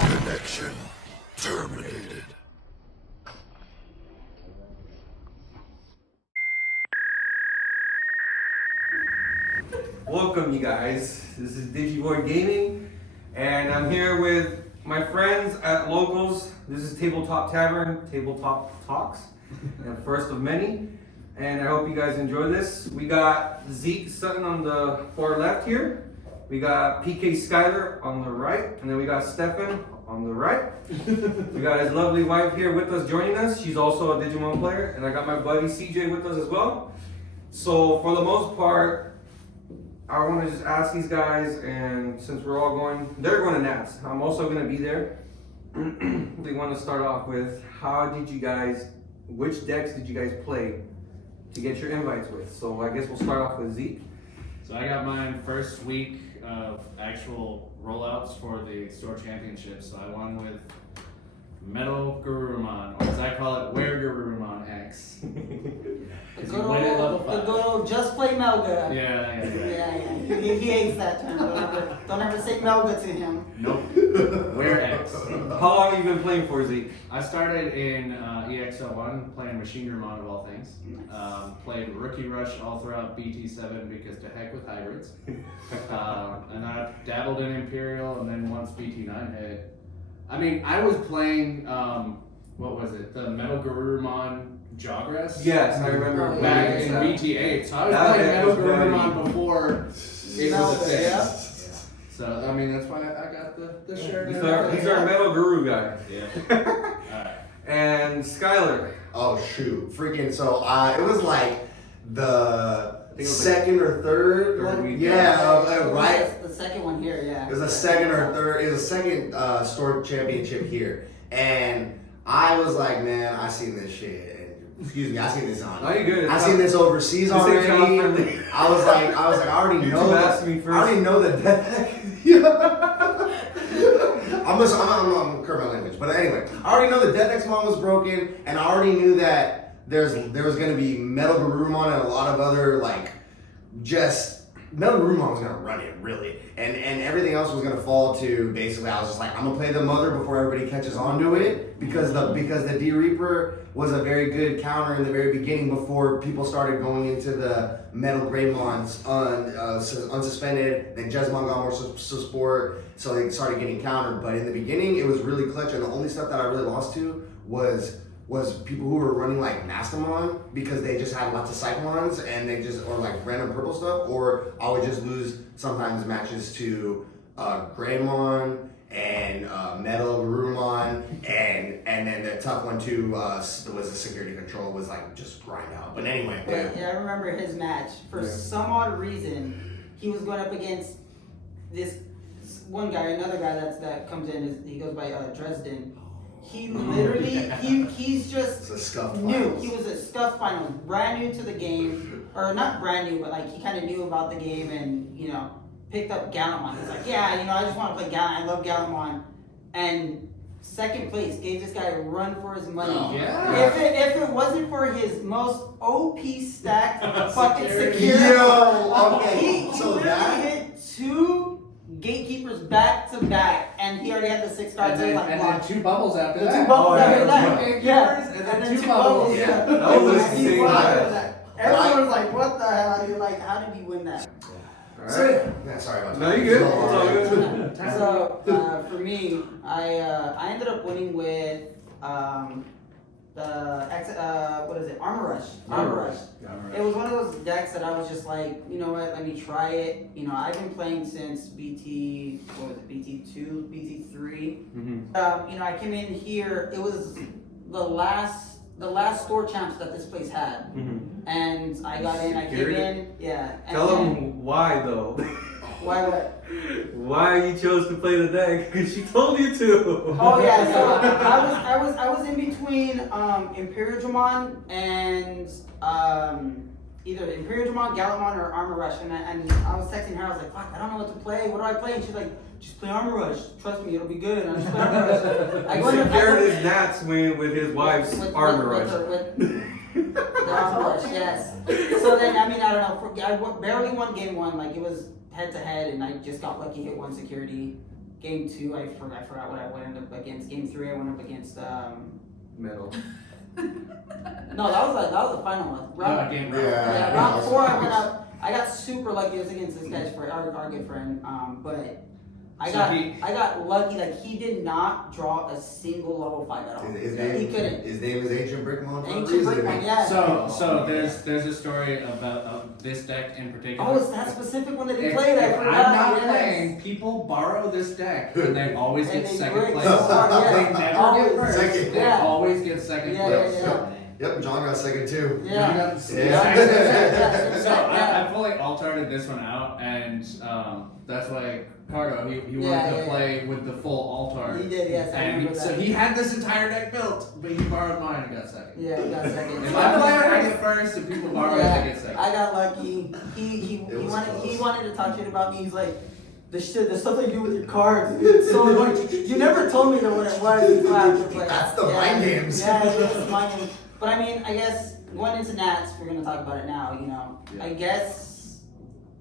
Connection terminated. Welcome, you guys. This is Digimon Gaming, and I'm here with my friends at Locals. This is Tabletop Tavern, Tabletop Talks, and first of many. And I hope you guys enjoy this. We got Zeke sitting on the far left here. We got PK Skyler on the right, and then we got Stefan on the right. We got his lovely wife here with us, joining us. She's also a Digimon player, and I got my buddy CJ with us as well. So for the most part, I want to just ask these guys, and since we're all going, they're going to Nats. I'm also going to be there. We want to start off with, which decks did you guys play to get your invites with? So I guess we'll start off with Zeke. So I got mine first week of actual rollouts for the store championship. So I won with Metal Garurumon, or as I call it, Where Garurumon X. The good old just play Melga. Yeah. He hates that term. Don't ever say Melga to him. Nope. Where X. How long have you been playing for, Zeke? I started in EX01 playing Machine Garurumon of all things. Played Rookie Rush all throughout BT7 because to heck with hybrids. And I dabbled in Imperial, and then once BT9 hit, I mean, I was playing, what was it? The Metal Garurumon Jawgrass? Yes, I remember. Back in BT8. So I was playing Metal Garurumon before it was a thing. Yeah. So, I mean, that's why I got the shirt. He's our Metal Guru guy. Yeah. Alright. And Skyler. Oh shoot, freaking! So it was like the think it was second or third week. right. The second one here, yeah. It was a second or third. It was a second store championship here, and I was like, man, I seen this shit. Excuse me, I seen this on. Oh, you're good. I seen this overseas This ain't already. child-friendly. I was like, I already You know. two asked me first. I already know the death. I'm curb my language, but anyway, I already know the Death X Mon was broken, and I already knew that there was gonna be Metal Garurumon and a lot of other Metal Garurumon was gonna run it really, and everything else was gonna fall to basically. I was just like, I'm gonna play the mother before everybody catches on to it because the D Reaper was a very good counter in the very beginning before people started going into the Metal Greymons unsuspended. Then Jesmon got more support, so they started getting countered. But in the beginning, it was really clutch, and the only stuff that I really lost to was people who were running like Mastamon because they just had lots of Cyclons and they just, or like random purple stuff, or I would just lose sometimes matches to Greymon and Metal Garurumon, and then the tough one too was the security control was like just grind out. But anyway, Yeah, I remember his match. For some odd reason, he was going up against this one guy, another guy that comes in. He goes by Dresden. He literally, he's just it's a scuffed new. finals. He was a scuff finals, brand new to the game, or not brand new, but like he kind of knew about the game and picked up Gallimon. He's like, yeah, I just want to play Gallimon. I love Gallimon. And second place gave this guy a run for his money. Oh, yeah. If it wasn't for his most OP stacked fucking security, Yo, okay, he so literally that- hit 2 gatekeepers back to back, and he already had the 6 cards. And So he's like, then wow. 2 bubbles after The that. 2 bubbles yeah, after that. gatekeepers, Yeah, and then 2 bubbles. Yeah. That was He insane. won Right. that. Everyone was like, what the hell? You're like, how did he win that? Alright. Yeah, sorry about that. No, you're good. It's all good. So for me, I ended up winning with Armor Rush. Armor Rush. It was one of those decks that I was just like, you know what, let me try it. I've been playing since BT2, BT3. Mm-hmm. I came in here, it was the last store champs that this place had. Mm-hmm. And I got in, I came in, yeah. And Tell then- them why though. Why what? Why you chose to play the deck? Because she told you to. Oh yeah, so I was in between Imperial Dramon and either Imperial Dramon, Gallimon, or Armor Rush, and I was texting her. I was like, "Fuck, I don't know what to play. What do I play?" And she's like, "Just play Armor Rush. Trust me, it'll be good." And I just play Armor Rush. I go in Secured his Nats with his wife's Armor Rush. The Armor Rush, yes. So then, I don't know. I barely won game 1. Like it was head to head, and I just got lucky, hit one security. Game 2, I forgot what I went up against. Game 3, I went up against Metal. no, that was the final one. Game Yeah. Round 4, I went up. I got super lucky. It was against this guy's friend, our good friend. But I got lucky. Like, he did not draw a single level 5 at all. He couldn't. His name is Ancient Brickmon. Ancient Brickmon, yeah. So there's a story about this deck in particular. Oh, it's that specific one that he If played. I I'm forgot. not Yes. playing, people borrow this deck and they always And get they second break place. so hard, yeah. They never Always. get first. Second. They Yeah. always get second Yeah, place. yeah. Yep, John got second too. Yeah. So I fully altered this one out, and that's why Cardo he wanted to play with the full altar. He did, yes. I And remember so that. he had this entire deck built, but he borrowed mine and got second. Yeah, he got second. If I play, I get first. If people borrow, I get second. I got lucky. He was close. wanted to talk shit about me. He's like, the stuff they do with your cards. It's so annoying. You never told me that what it was. But, That's the mind games. Yeah, that's the mind games. But I mean, I guess going into Nats, we're gonna talk about it now. You know, Yeah. I guess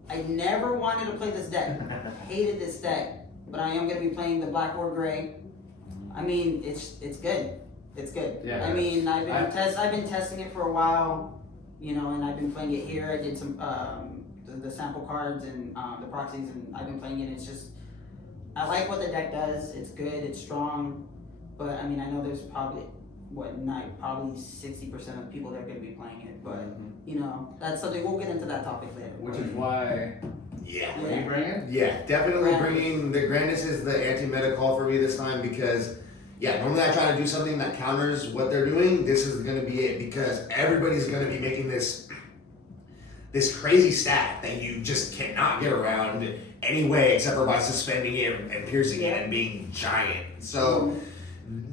I never wanted to play this deck. Hated this deck, but I am gonna be playing the Black or Gray. I mean, it's good. It's good. Yeah. I mean, I've been testing it for a while, you know, and I've been playing it here. I did some the sample cards and the proxies, and I've been playing it. It's just I like what the deck does. It's good. It's strong, but I mean, I know there's probably probably 60% of people that are going to be playing it, but you know, that's something we'll get into that topic later. Which is why. Yeah. What are you bringing? Yeah, definitely Grandis. bringing the Grandis is the anti-meta call for me this time because, yeah, normally I try to do something that counters what they're doing. This is going to be it because everybody's going to be making this crazy stat that you just cannot get around any way except for by suspending it and piercing it and being giant. So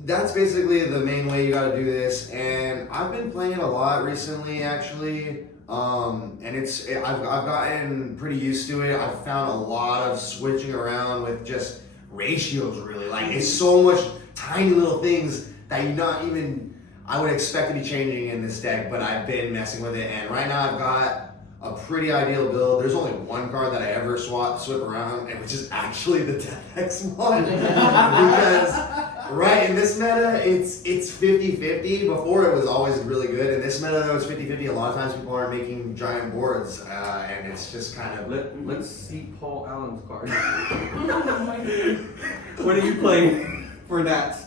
that's basically the main way you got to do this. And I've been playing it a lot recently, actually. And I've gotten pretty used to it. I've found a lot of switching around with just ratios, really. Like, it's so much tiny little things that I would expect to be changing in this deck, but I've been messing with it. And right now I've got a pretty ideal build. There's only one card that I ever swip around, and which is actually the Death X one. Because right in this meta, it's 50-50. Before it was always really good. In this meta though, it's 50-50. A lot of times people aren't making giant boards, and it's just kind of. Let's see Paul Allen's card. What are you playing for that?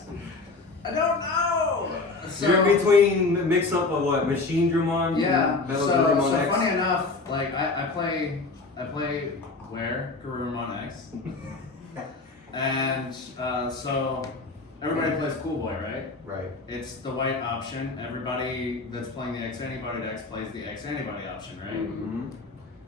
I don't know. You're in between mix up of what? Machine Digimon? Yeah. Metal So Digimon X? funny enough, like I play where Garurumon X, and so everybody plays Cool Boy, right? Right. It's the white option. Everybody that's playing the X Antibody decks plays the X Antibody option, right? Mm-hmm.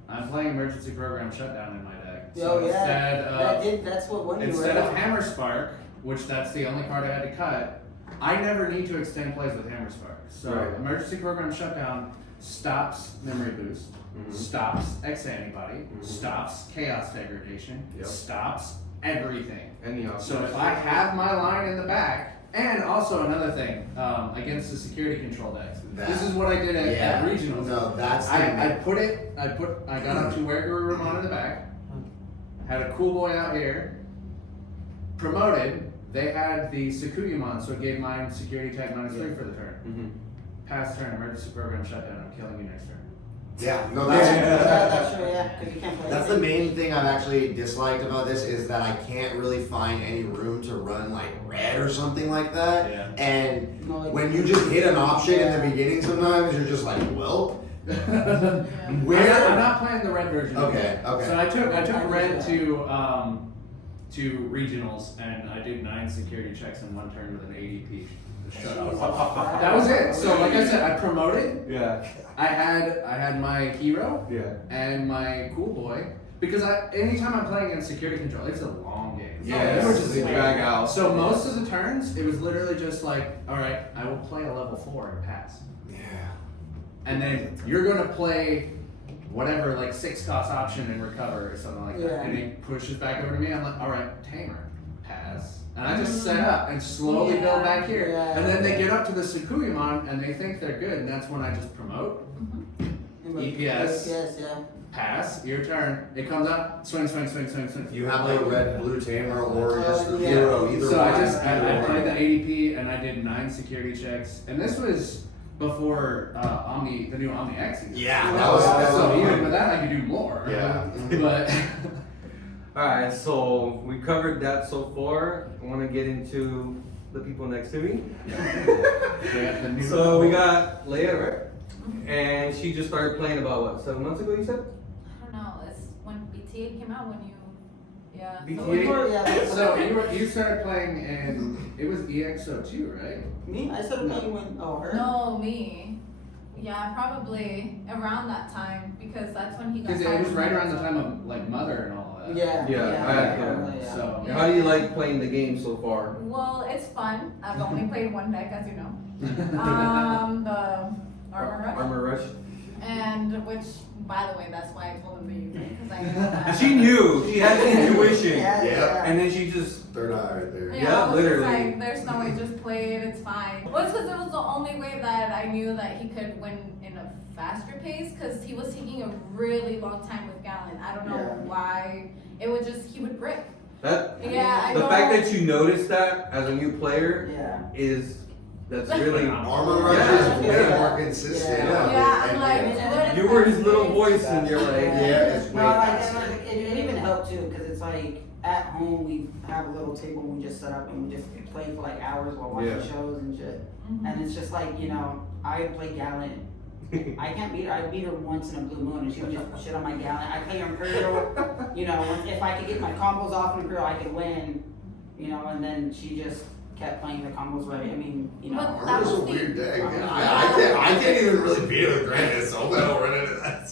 I'm playing Emergency Program Shutdown in my deck. Oh So yeah, that's what one you instead were. of Hammer Spark, which that's the only card I had to cut, I never need to extend plays with Hammer Spark. So Right. Emergency Program Shutdown stops Memory Boost, stops X Antibody, stops Chaos Degradation, Yep. stops everything. Any option. So if I have my line in the back, and also another thing, against the security control decks, this is what I did at regionals. No, that's I got up to Garurumon in the back, had a Cool Boy out here, promoted. They had the Sakuyamon, so it gave mine security tag -3 for the turn. Mm-hmm. Pass turn, emergency program shutdown, I'm killing you next turn. Yeah, no, That's true, yeah, because you can't play. That's the main thing I've actually disliked about this is that I can't really find any room to run like red or something like that. Yeah. And No, like- when you just hit an option in the beginning, sometimes you're just like, well, where? I'm not playing the red version. Okay, okay. So I took red to regionals, and I did 9 security checks in one turn with an ADP. Shut up. That was it. So like I said, I promoted. Yeah. I had my hero Yeah. and my cool boy, because anytime I'm playing against security control, it's a long game. Yeah. Which is They drag out. So most of the turns, it was literally just like, all right, I will play a level 4 and pass, Yeah. and then you're gonna play whatever, like 6-cost option and recover or something like Yeah. that. And he pushes back over to me. I'm like, all right, Tamer, pass. And I just set up and slowly build back here. Yeah. And then they get up to the Sakuyamon and they think they're good, and that's when I just promote. EPS. Yes, yeah. pass, your turn. It comes out, swing. You have like red, blue tamer, or just Yeah. hero. Either So one. I played the ADP and I did 9 security checks, and this was before the new Omni X. Yeah, that was so even with that I could do more. Yeah. But Alright, so we covered that so far. I want to get into the people next to me. So we got Leia, right? And she just started playing about what, 7 months ago, you said? I don't know. It's when BTA came out. When you, yeah. BTA? So you started playing and it was EXO2, right? Me? I started playing when her. No, me. Yeah, probably around that time because that's when he got. Because it was right around the time of like Mother and all that. Yeah. Yeah. So How do you like playing the game so far? Well, it's fun. I've only played one deck, as you know. The Armor Rush. Armor Rush. And which, by the way, that's why I told him to use it because I knew that. She knew. She had intuition. Yeah. And then she just. Third eye right there. Yeah, I was literally. Just like, there's no way, just play it, it's fine. Well, it's because it was the only way that I knew that he could win in a faster pace, because he was taking a really long time with Gallon. I don't know why. It would just, he would brick. That. Yeah, I The know. fact that you noticed that as a new player is. That's really. Armor Rush Yeah. is way more consistent. Yeah, I'm like, And- You were his little voice, and you're like. Yeah, it's way No, like, faster. and it even helped too, because it's like at home we have a little table and we just set up and we just play for like hours while watching shows and shit. Mhm. And it's just like, you know, I play Gallant. I can't beat her. I beat her once in a blue moon and she would just shit on my Gallant. I play Imperial, you know, if I could get my combos off Imperial, I could win, you know, and then she just kept playing the combos right. I mean, you know. But Armor's a weird deck. I can't even really beat it with Granite, so I'm gonna run into that.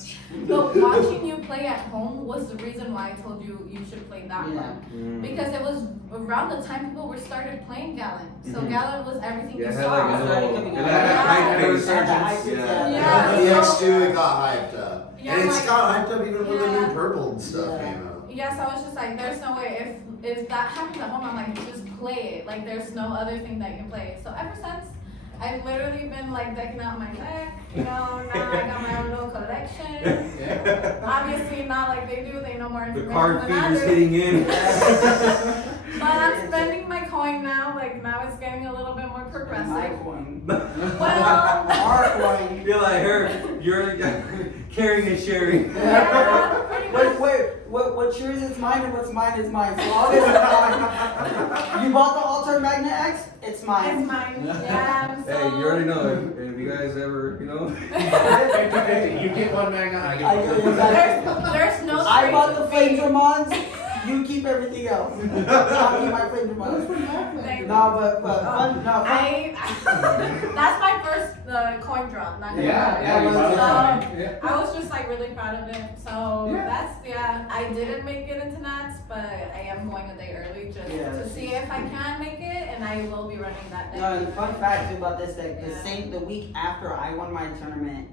But watching you play at home was the reason why I told you you should play that Yeah. one. Because it was around the time people were started playing Gallon. So Mhm. Gallon was everything Yeah, you it had saw. like a little. coming It out. had that hype Yeah. face. Had that hype face, Yeah. The X2 it got hyped up. Yeah, And it's like- got hyped up even when the Yeah. new purple stuff Yeah. came out. Yes, I was just like, there's no way if that happens at home, I'm like, just play it. Like there's no other thing that you can play. So ever since, I've literally been like decking out my deck. You know, now I got my own little collection. Obviously not like they do. They know more The information card than I feed is do. hitting in. But I'm spending my coin now. Like now it's getting a little bit more My progressive. coin. Well, Our coin. You're like her. You're caring and sharing. yeah, pretty much. What's yours is mine and what's mine is mine. So all this is mine. You bought the Alter Magna X? It's mine. It's mine. Yeah. So, Hey, you already know. If you guys ever, you know. 50-50. You get one Magna, I I get get one. it. there's no. I bought the strings Flame Dramons. You keep everything else. I'll keep my Flame Dramons. Thank No, but fun. No, fun. That's my first coin drop. Not gonna lie. Yeah, you was- bought one. Yeah. I was just like really proud of it. So Yeah. I didn't make it into Nats, but I am going a day early just Yeah. to see if I can make it, and I will be running that day. No, and fun fact too about this deck, Yeah. the week after I won my tournament,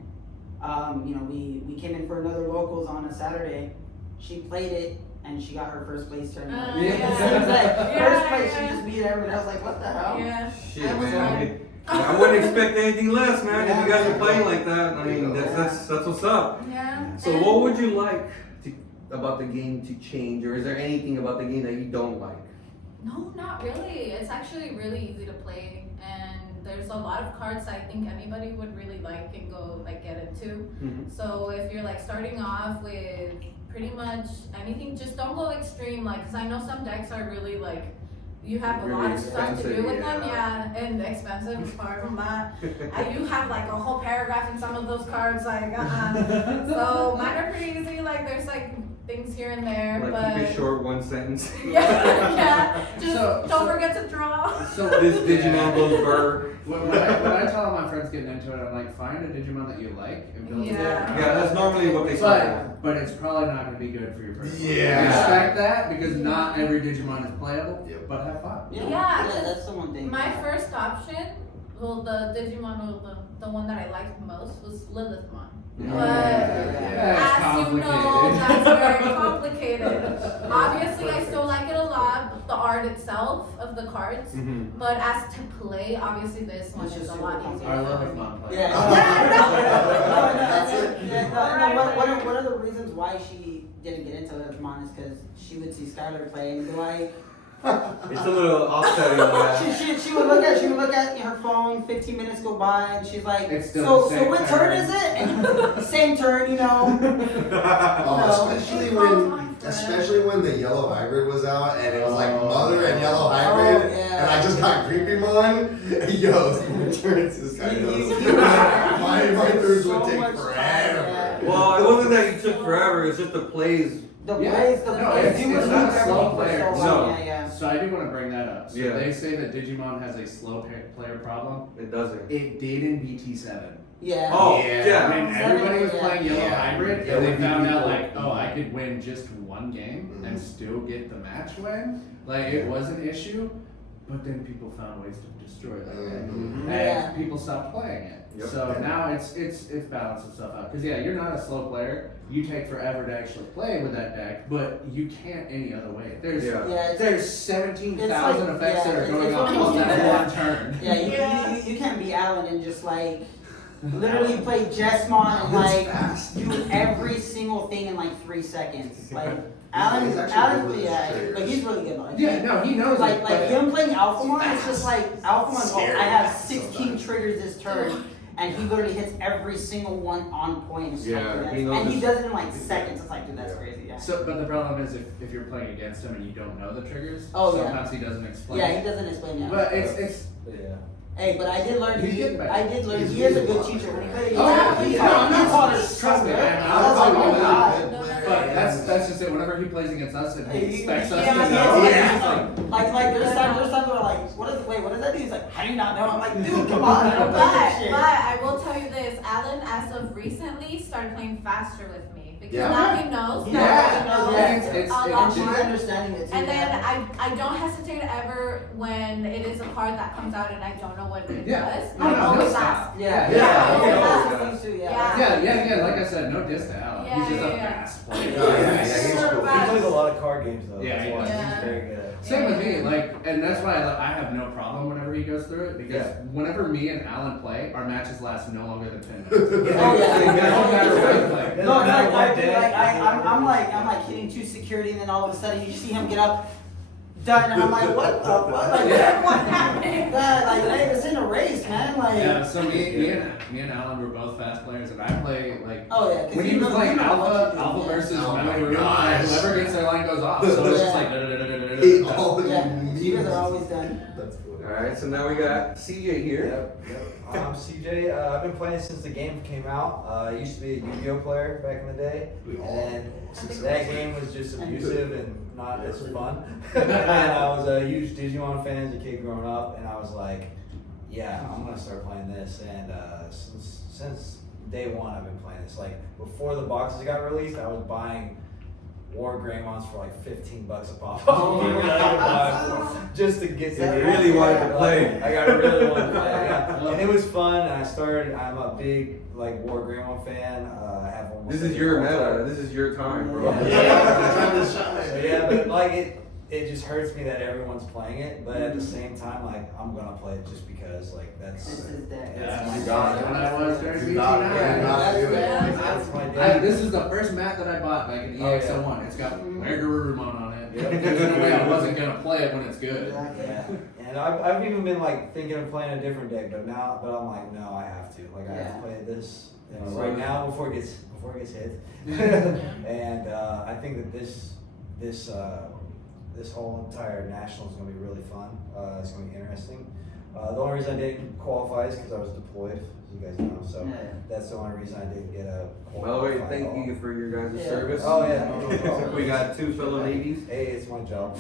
you know, we came in for another locals on a Saturday. She played it and she got her first place tournament. Yeah. First place, Yeah. she just beat everyone. I was like, what the hell? Yeah. Shit, I was man. I wouldn't expect anything less, man. If you guys are playing like that, I mean, that's what's up. Yeah. So, and- what would you like about the game to change, or is there anything about the game that you don't like? No, not really. It's actually really easy to play, and there's a lot of cards I think anybody would really like and go like get into. Mhm. So if you're like starting off with pretty much anything, just don't go extreme. Like, cause I know some decks are really like you have a lot Really of stuff to expensive, do with them, yeah. yeah, and expensive apart from that. You have like a whole paragraph in some of those cards, like so mine are pretty easy. Like there's like things here and there, Like but keep it short, one sentence. yeah. Just So- don't forget to draw. So This Digimon goes burr. When I tell all my friends getting into it, I'm like, find a Digimon that you like and build it. Yeah. Yeah, that's normally what they say. But it's probably not going to be good for your person. Yeah. Respect that because not every Digimon is playable. Yep. But have fun. Yeah, That's the one thing. My first option, well, the Digimon, the one that I liked most was Lilithmon. Yeah. But as you know, that's very complicated. Obviously, I still like it a lot. The art art itself of the cards, but as to play, obviously this one It's is just a lot super easier. Our love for of me. fun play. One of the reasons why she didn't get into Digimon is because she would see Skylar play and be like, It's a little offsetting. Yeah. she would look at her phone. 15 minutes go by, and she's like, It's still "So the same what turn is it?" And same turn, you know. Oh, especially when the yellow hybrid was out and it was like mother and yellow hybrid, yeah. and I just got Creepymon. Yo, turns this guy knows. My turns So would take much forever. time, yeah. Well, it wasn't that you took forever. It's just the plays. The Yeah. plays, No, it's you not would a lose slow everything for player. so No. long. Yeah. So I do want to bring that up. So Yeah. they say that Digimon has a slow player problem. It doesn't. It did in BT7. Yeah. Oh, Yeah. yeah. When everybody was Yeah. playing Yellow Yeah. Hybrid, Yeah, and they we found beat out people. like, oh, I could win just one game and still get the match win. Like it was an issue, but then people found ways to destroy that game, and Yeah. people stopped playing it. Yep. So now it's balanced itself out. Because yeah, you're not a slow player. You take forever to actually play with that deck, but you can't any other way. There's Yeah. Yeah. there's 17,000 like- effects yeah, that are it's going one on of on those that things one turn. Yeah, you can't be Alan and just like literally play Jessmon and like do every single thing in like 3 seconds. Like He's actually good with his yeah, triggers. but he's really good. Like, Yeah, no, he knows like it. like but- him playing Alphamon, it's just like Alphamon's oh, Scary I have sometimes. 16 triggers this turn. And he literally hits every single one on point. It's Yeah, like, he knows and he his- does it in like seconds. It's like, dude, that's Yeah. crazy. Yeah. So, but the problem is if you're playing against him and you don't know the triggers, Oh, yeah. sometimes he doesn't explain. Yeah, he doesn't explain that. But it's Hey, but I did learn. He's getting better. I did learn. He's He is a getting good better. teacher. When he played, Oh, yeah. he No, I'm not- taught us. trust me, man. I was like, oh my god. but that's just it. Whenever he plays against us and he expects us Yeah, to yeah, know. yeah. Like there's times where like, what does that do? He's like, how do you not know? I'm like, dude, come on, I don't play this But shit. I will tell you this, Alan, as of recently, started playing faster with me because Yeah. now he knows. Yeah, Now he yeah, knows it's- a it- lot And she's more. understanding it too. And then yeah. I don't hesitate ever when it is a card that comes out and I don't know what it Yeah. does. No, I no, always no, ask. Yeah, Yeah, yeah, yeah. things too, yeah. Yeah. Like I said, no diss to Alan. Yeah, He's just a yeah. fast player. he's Super cool. fast. He plays a lot of card games though. Yeah, That's he why does. he's very good. Same with me, like, and that's why I have no problem whenever he goes through it because Yeah. whenever me and Alan play, our matches last no longer than 10 minutes. Oh yeah. It don't matter what we play. No, matter no, what like, day. I'm like hitting 2 security, and then all of a sudden you see him get up, done, and I'm like, what the fuck? Like, Yeah. What happened? God, like, hey, this ain't a race, man. Like, Yeah, so me and Alan were both fast players, and I play like oh yeah. 'cause when you he was know- playing you know what Alpha you do, yeah. versus Oh my Metal Room, gosh. whoever gets their line goes off. So it's just like He all Yeah, needs- you guys are always done. That's cool. Alright, so now we got CJ here. Yep. I'm CJ. I've been playing since the game came out. I used to be a Yu-Gi-Oh player back in the day, and that game was just abusive and not as fun. And I was a huge Digimon fan as a kid growing up, and I was like, yeah, I'm gonna start playing this. And since day one, I've been playing this. Like before the boxes got released, I was buying War Greymons for like $15 a pop. Just to get the You game. really wanted to play. I really wanted to play. Yeah. And it was fun. And I'm a big like War Greymon fan. I have almost. This is your meta. This is your time, bro. Yeah, time to shine. So, yeah, but like it just hurts me that everyone's playing it. But at the same time, like I'm gonna play it just because like that's. This is that. Yeah, You got it. when I was during You got it. BT9. You got to do it. Yeah. That's my day. This is the first map that I bought, like an Oh, yeah. EX01. It's got Megurumon on it. Yep. There's no way I wasn't gonna play it when it's good. Yeah, and I've even been like thinking of playing a different deck, but I'm like, no, I have to. Like I have to play this right now before it gets hit. And I think that this whole entire national is going to be really fun. It's going to be interesting. The only reason I didn't qualify is because I was deployed, as you guys know. So Yeah. that's the only reason I didn't get a By the way, qualify thank at all. you for your guys' Yeah. service. Oh yeah, no problem. We got 2 fellow Navies. Hey, it's my job.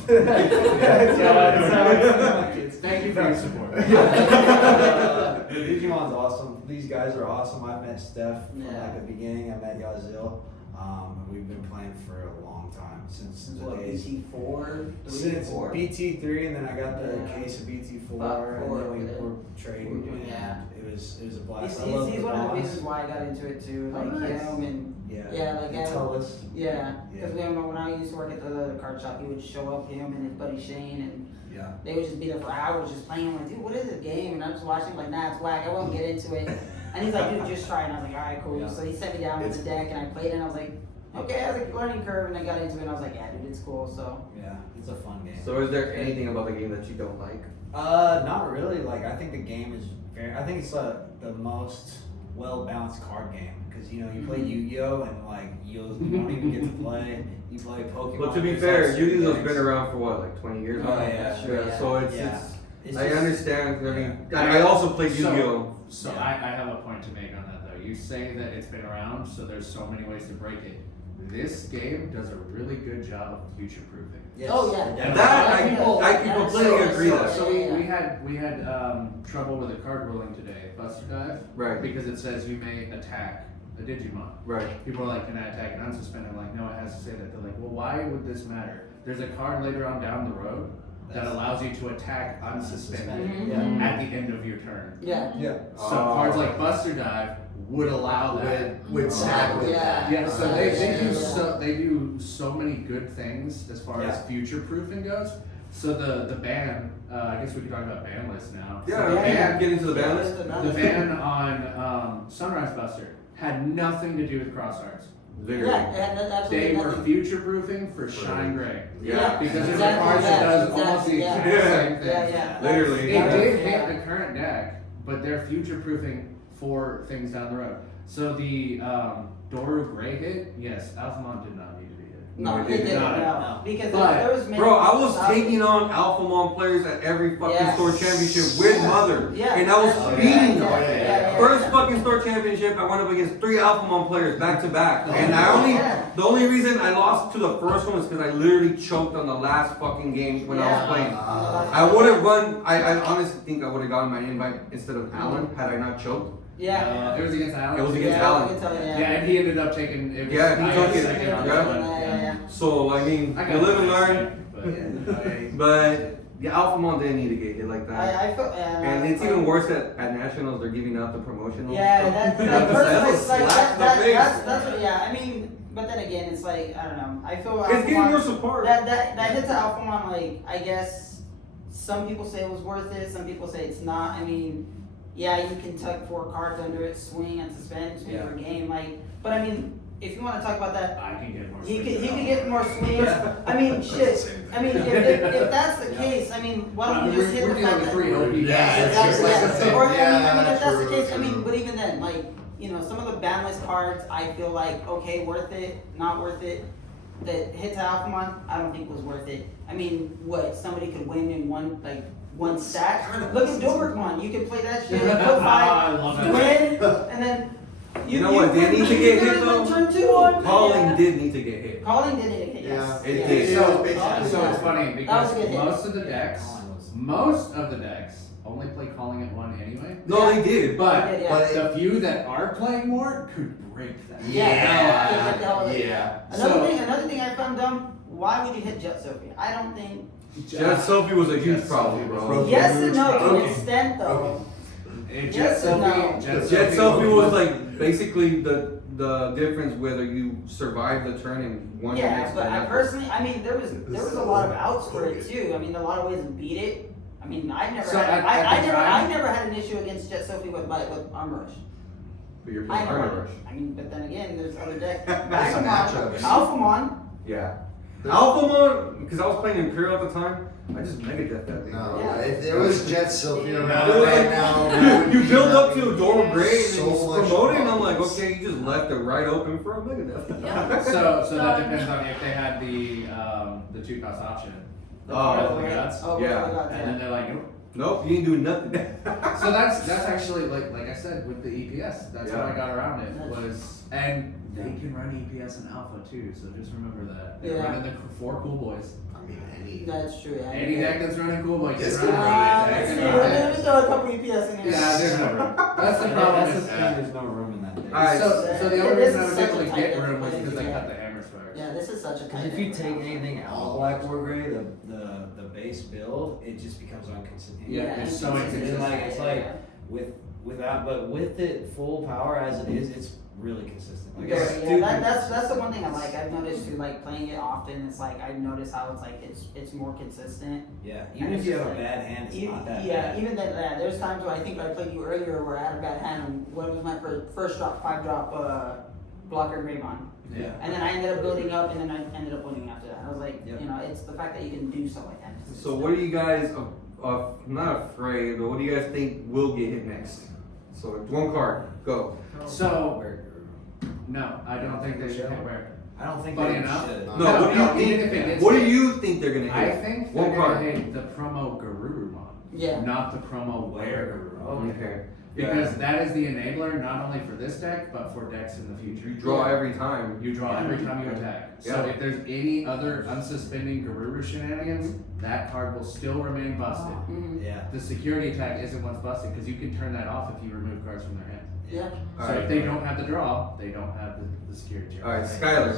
Thank you for your support. The Digimon's awesome. These guys are awesome. I met Steph from Yeah. like the beginning. I met Yazil. We've been playing for a long time since Since the what, days. BT4? Since BT3, and then I got the Yeah. case of BT4, About and then we four, were trading. Yeah. It was a He's, blast. I he's, love he's the one of the boss. reasons why I got into it too. Oh, Like nice. him and Yeah, like, tell us. Yeah, because when I used to work at the card shop, he would show up, him and his buddy Shane, and Yeah. they would just be there for hours just playing. I'm like, dude, what is this game? And I'm just watching, like, nah, it's whack. I won't get into it. And he's like, dude, just try it. And I was like, all right, cool. Yeah. So he sent me down with the deck, and I played it, and I was like, okay, I was like, learning curve, and I got into it, and I was like, yeah, dude, it's cool. So Yeah, it's a fun game. So is there anything about the game that you don't like? Not really. Like, I think the game is I think it's the most well balanced card game because you play Yu-Gi-Oh and like you don't even get to play. You play Pokemon. But to be there's, fair, like, Yu-Gi-Oh's decks. been around for what, like 20 years now? Oh yeah, sure. Yeah, so it's It's I just- understand. I mean, I also played Yu-Gi-Oh. So I have a point to make on that though. You say that it's been around, so there's so many ways to break it. This game does a really good job of future proofing. Yes. Oh, yeah. That I can completely agree with. So we had trouble with a card ruling today, Buster Dive, Right. because it says you may attack a Digimon. Right. People are like, can I attack and unsuspend? I'm like, no, it has to say that. They're like, well, why would this matter? There's a card later on down the road that allows you to attack unsuspended Mhm. at the end of your turn. yeah. Yeah. So cards like Buster Dive would allow that. Would snap with that. Yeah, so they Yeah. do so many good things as far as Yeah. future proofing goes. So the ban, I guess we could talk about ban list now. Yeah, So the ban, get into the ban list. the ban on Sunrise Buster had nothing to do with cross arts. Literally. Yeah, it had absolutely They were nothing. future proofing for Shine Gray. Yeah. Because there's a Exactly, card that yeah, does almost the exactly, exact yeah. same thing. Yeah. Literally. It Yeah. did Yeah. hit the current deck, but they're future proofing for things down the road. So the Doru Gray hit, yes, Alphamon did not need to be hit. No, No, it it did didn't. not. No, because But, there was many. Bro, I was taking on Alphamon players at every fucking Yes. store championship with Yeah. Mother. Yeah. And I was Yeah. beating them. Yeah. First fucking store championship, I went up against 3 Alphamon players back to back. And Yeah. the only reason I lost to the first one was because I literally choked on the last fucking game when I was playing. I would have run, I honestly think I would have gotten my invite instead of Alan had I not choked. Yeah. It was against Alex. It was against Yeah, Alan. I can tell you, Yeah, and he ended up taking. It was, Yeah, he I took got it. second on Yeah. that one. Yeah. So, I mean, I you got live and my learn. second, but- But yeah, Alphamon didn't need to get hit like that. I feel. And it's even worse at nationals. They're giving out the promotional. Yeah, stuff. that's That like, was personally, a it's like slap in the face. that's what, yeah. I mean, but then again, it's like I don't know. I feel It's getting Alphamon- worse apart. That hit to Alphamon, like I guess some people say it was worth it. Some people say it's not. I mean, yeah, you can tuck 4 cards under it, swing and suspend, swing for a game. Like, but I mean, if you want to talk about that, I can get more. he swings could than get more swings. I mean, shit. I mean, if that's the case, I mean, why don't you just hit we're the dealing fact with that 3 OP Yeah, guys. that's Exactly, just yeah. like Or, I I said, mean, if that's the true, case, I true. mean, but even then, like, some of the ban list cards, I feel like, okay, worth it, not worth it. That hit to Alphamon, I don't think was worth it. I mean, what, somebody could win in one stack? Look at Doberkmon, you could play that shit, put I 5, love that. win, and then You know what? They win- need to you get win hit, though. Turn 2. Calling did need to get hit. Calling did it, yes. Yeah, it did. So, Yeah. so it's funny That was because a good hit. most of the decks only play calling at 1 anyway. No, they did. But They did, yeah. but the few that are playing more could break that. Yeah. Another thing I found dumb, why would you hit Jet Sophie? I don't think. Jet Sophie was a huge Jet problem, Sophie bro. was- Yes and no to an Okay. extent though. Jet Yes and no. Sophie, Jet Sophie was like basically the difference whether you survive the turn and won the Yeah, next but turn. I personally, I mean, there was a lot of outs for it too. I mean, a lot of ways to beat it. I mean, I never So had, at I the never, time- I never had an issue against Jet Sophie with Armor Rush. But you're I playing never. Armor Rush. I mean, but then again, there's other decks. That's a matchup. Alphamon. Yeah. Alphamon, because I was playing Imperial at the time, I just mega death that thing. No, Yeah. if there was Jet Sylvie around Dude, right now, You build up to a Dora Gray and so then you much promote it, and I'm like, problems. okay, you just left it right open for a mega death. Yeah. So that depends on if they had the 2-cost option. The Oh, Battle of the Gods. Oh, Yeah. And then they're like, nope. Nope, you ain't doing nothing. So that's actually like I said with the EPS. That's how I got around it was, and they can run EPS in alpha too. So just remember that they're Yeah. running the 4 cool boys. I mean, any. That's true. Yeah. Any deck that's running cool boy can Yes, run Let's it. see, They can run let me it. throw a couple EPS in here. Yeah, there's no room. That's the problem. That's the is- thing. There's no room in that deck. Alright. So the Yeah, only this reason I is was such able a to tight get deck room was to because play. I cut the hammer squares. Yeah, this is such a tight. Because if you deck. take anything out of Black War Gray, the base build, it just becomes inconsistent. Yeah, it's so inconsistent. inconsistent. It's like with without, but with it full power as it is, it's really consistent. Like, Yeah. That's the one thing I like. I've noticed too, like playing it often. It's like I've noticed how it's like it's more consistent. yeah, And even if it's you just have a like- bad hand, it's Even, not that yeah, bad. even that. There's times where I think I played you earlier where I had a bad hand. And when was my first drop? 5-drop blocker Greymon. Yeah. And then I ended up building up, and then I ended up winning after that. I was like, Yep. you know, it's the fact that you can do stuff like that. So what are you guys not afraid, but what do you guys think will get hit next? So one card, go. So, no, I don't think they should hit where. I don't think Funny they enough. should. No, No, what do no, you even if it think? gets What do hit, you think they're gonna I hit? think One they're card. gonna hit the promo Garurumon, Yeah. not the promo Where Garurumon. Okay. Because that is the enabler not only for this deck, but for decks in the future. You draw every time. You draw every time you attack. So Yeah. if there's any other unsuspending Garuru shenanigans, that card will still remain busted. Mhm. Yeah. The security attack isn't what's busted because you can turn that off if you remove cards from their hand. Yeah. So Alright. if they don't have the draw, they don't have the security check. Alright, Skylar.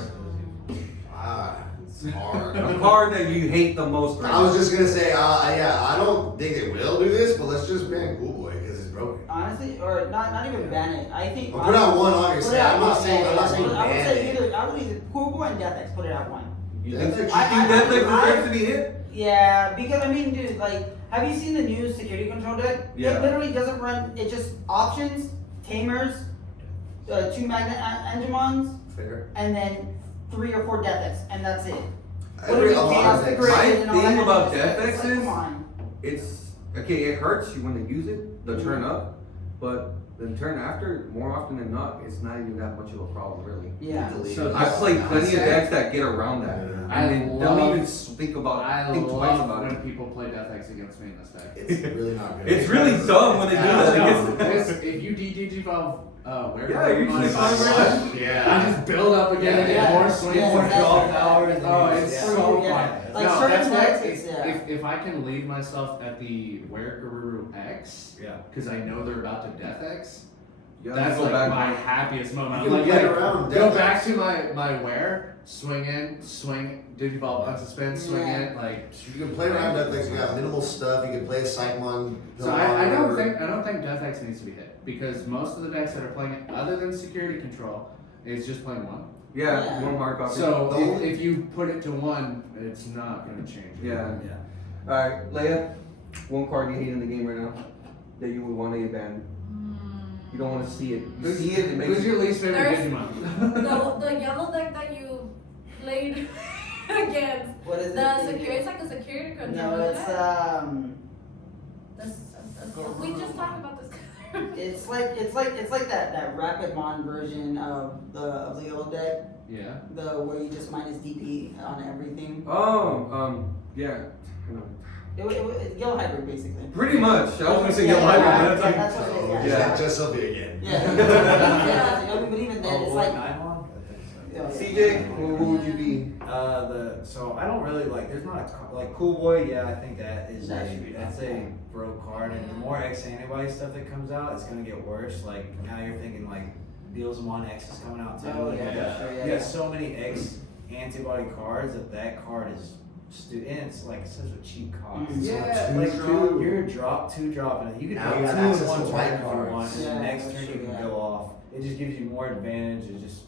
It's hard. A card that you hate the most right I was just gonna say, yeah, I don't think they will do this, but let's just ban Cool Boy because it's broken. Honestly, or not even ban it. I think. Well, put out one, Put obviously. it out I'm not one, saying, yeah, I'm not yeah. saying I would ban say it. I would either Cool Boy and Death X put it out one. You That's think actually- Death Deck I- deserves to be hit? Yeah, because I mean, dude, like, have you seen the new security control deck? Yeah. It literally doesn't run. It just options, tamers, 2 magnet angemons, Fair. and then 3 or 4 Death X, and that's it. Every, a lot Chaos of the decks. Grid My and all that thing kind of about stuff. Death It's X like, is- come on. It's okay. It hurts you when they use it, the turn up, but the turn after, more often than not, it's not even that much of a problem, really. Yeah. So I've played plenty of I decks that get around that, I and they don't love- even think about, I think twice love about when it. people play Death X against me in this deck. It's really not good. It's really dumb when they do that. No, against- if you digivolve where Yeah, you're usually fine with yeah, I just build up again and Yeah, get more yeah, swing, yeah, more exactly. draw power. And, oh, it's Yeah. so Yeah. fun. Like No, certain that's why decks, it's- yeah. if I can leave myself at the Where Garuru X, Yeah. because I know they're about to Death X, Yeah, that's go like back my on- happiest moment. You I'm can like, play yeah, around go Death back X. to my Where, swing in, swing, Digivolve, unsuspend, swing Yeah. in, like. You can play around Death X. You got minimal stuff. You can play a Cyclone. So I don't think Death X needs to be hit because most of the decks that are playing it, other than security control, is just playing one. Yeah, Yeah. one hard copy. So The only- if you put it to one, it's not going to change. Yeah. Yeah. Alright, Leia, one card you hate in the game right now that you would want to get banned. You don't want to see it. You see it, it makes Who's your least favorite There's- Digimon? The yellow deck that you played against. What is The it? security, it's like a security control. No, isn't it's We just talked about this. it's like that rapid mon version of the yellow deck, Yeah. the where you just minus DP on everything. Oh, yeah. It yellow hybrid basically. Pretty much. I was gonna say Yeah, yellow yeah, hybrid, but that's that's what it is. Yeah. Yeah. Just Sophia again. Yeah. Yeah. But even then, it's like. Nylon? Yeah. CJ, who would you be? So I don't really like. There's not a like Cool Boy. Yeah, I think that is That should be that's a broke card, and the more X antibody stuff that comes out, it's gonna get worse. Like now you're thinking like Deals One X is coming out too. Oh, Like, yeah, you got- sure, yeah, you yeah. got so many X antibody cards that card is. And it's like such a cheap cost. Mhm. Yeah, like two. you're two drop, and you can Now drop you got 2 in access one to turn white if you cards. want, and Yeah, the next that's turn you true, can yeah. go off. It just gives you more advantage.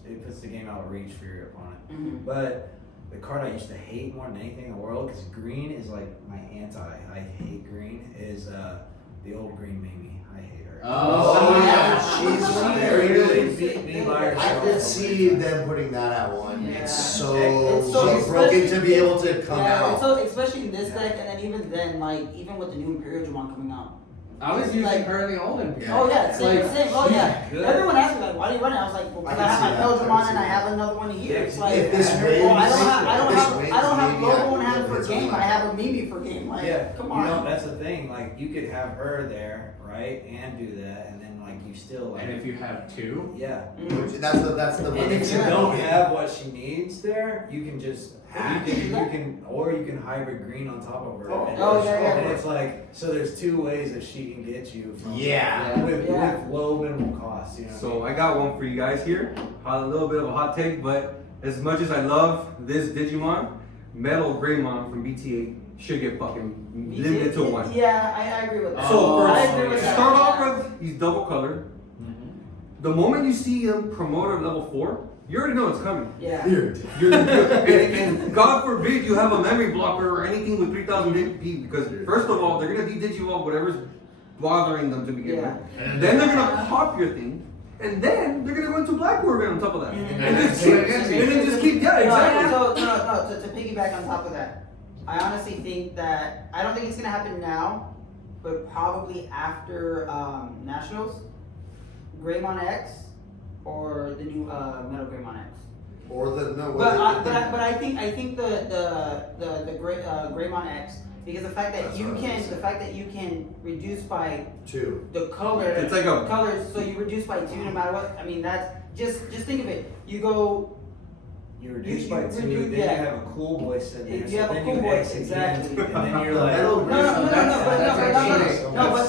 It puts the game out of reach for your opponent. Mhm. But the card I used to hate more than anything in the world, because green is like my anti. I hate green. Is the old green Mimi. I hate her. Oh, yeah. She's She very really good. beat me by I herself. did see them putting that at one. Yeah. It's so, It's so she's broken to especially- be able to come Yeah, out. so especially in this deck, and then even with the new Imperial Digimon coming out. I was using Like- her in the old Imperial. Oh yeah, same. Oh yeah. Good. Everyone asked me like, why do you run it? I was like, well, I because can I have see my that. I Pilgrimon can and I see have that. another one here. Yeah, It's like, if this oh, wins, I don't if this wins, have maybe Lobo I and have can for get game. some. I have a Mimi for game. Like, Yeah, come you on. know that's the thing. Like you could have her there, right, and do that, and then like you still like. And if you have two, Yeah. Mhm. Which, that's the And one if you thing. don't have what she needs there, you can just you can hybrid green on top of her. Oh. and, Oh, yeah, yeah. and it's like so. There's 2 ways that she can get you from Yeah. with Yeah. low minimal cost. You know. So I got one for you guys here. A little bit of a hot take, but as much as I love this Digimon, Metal Greymon from BT8 should get fucking limited to one. Yeah, I agree with that. So I for agree with to that. start off with, he's double colored. the moment you see him promote at level 4, you already know it's coming. Yeah. And God forbid you have a memory blocker or anything with 3000 HP, because first of all, they're gonna de-digivolve whatever's bothering them to begin Yeah. with. Then they're gonna pop your thing, and then they're gonna go into Black War on top of that. And just keep, yeah, exactly. No, to piggyback on top of that, I honestly think that, I don't think it's gonna happen now, but probably after Nationals, Greymon X, or the new Metal Greymon X. Or the no. But I think the Greymon X, because the fact that you can reduce by 2. the color, It's like a- colors, so you reduce by 2 no matter what. I mean, that's just think of it. You go. You reduce You by reduce- 2, then yeah. you have a cool boy set there, You so have a then cool you boy, execute, exactly. and then you're like, Metal No, that's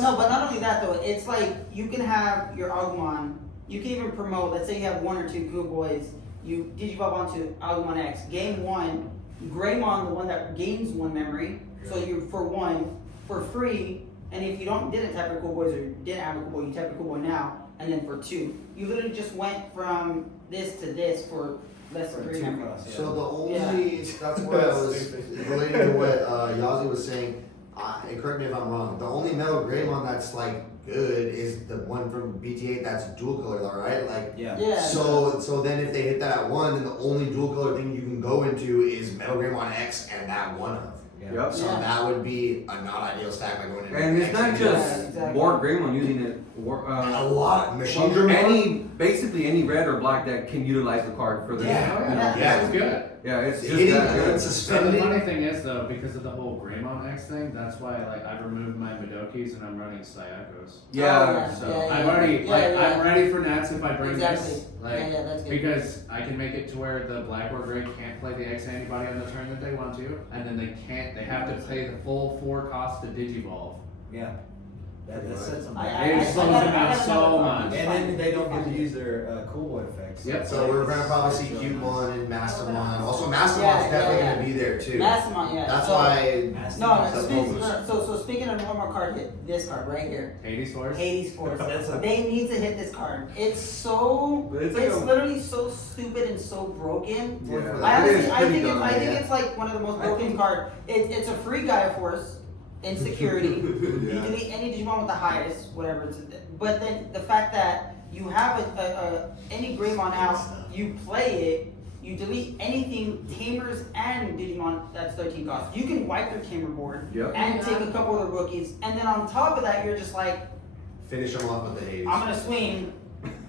but not only that though. It's like you can have your Agumon. You can even promote. Let's say you have 1 or 2 cool boys. You digivolve onto Agumon X. Game 1, Greymon, the one that gains 1 memory. So you for 1 for free. And if you didn't type your cool boys or didn't have a cool boy, you type your cool boy now. And then for 2, you literally just went from this to this for less than 3 memory. So the only that's where I was relating to what Yazi was saying. And correct me if I'm wrong. The only Metal Greymon that's like good is the one from BT8 that's dual color, right? Like Yeah. So then if they hit that at 1, then the only dual color thing you can go into is Metal Greymon X and that one of. Yep. So Yeah. that would be a not ideal stack by going into. And it's X not and just X. exactly. War Greymon using it. And a lot Machine Drum. Basically any red or black deck can utilize the card for this. Yeah. That's good. Yeah, it's just Hitting that good. and So the suspending. funny thing is though, because of the whole Greymon X thing, that's why like I've removed my Madokis and I'm running Sayakos. Yeah. So Yeah, I've yeah. already Yeah. I'm ready for Nats if I bring Exactly. this. Like Yeah, that's good. because I can make it to where the Black or Gray can't play the X antibody on the turn that they want to, and then they have to pay the full 4 cost to Digivolve. Yeah. That sets them I- back. I- It I- slows I gotta- them I out gotta so know much. that. And then they don't get to use their cool boy effects. Yep. So we're gonna probably see Cubemon and Mastermon. Also, Mastermon's definitely gonna be there too. Mastermon, yeah. That's So- why. No, That's so speaking of one more card hit, this card right here, Hades Force. Hades Force. That's a- They need to hit this card. It's so, It's it's, like a- literally so stupid and so broken. Yeah. I It is honestly, I pretty think, dumb, I think yeah. it's like one of the most broken cards. It's a free Gaia Force in security. You Yeah. delete any Digimon with the highest, whatever. But then the fact that you have any Greymon out, you play it. You delete anything, Tamers and Digimon, that's 13 cost. You can wipe their Tamer board Yep. and take a couple of the rookies, and then on top of that, you're just like, Finish them off with the Hades. I'm gonna swing.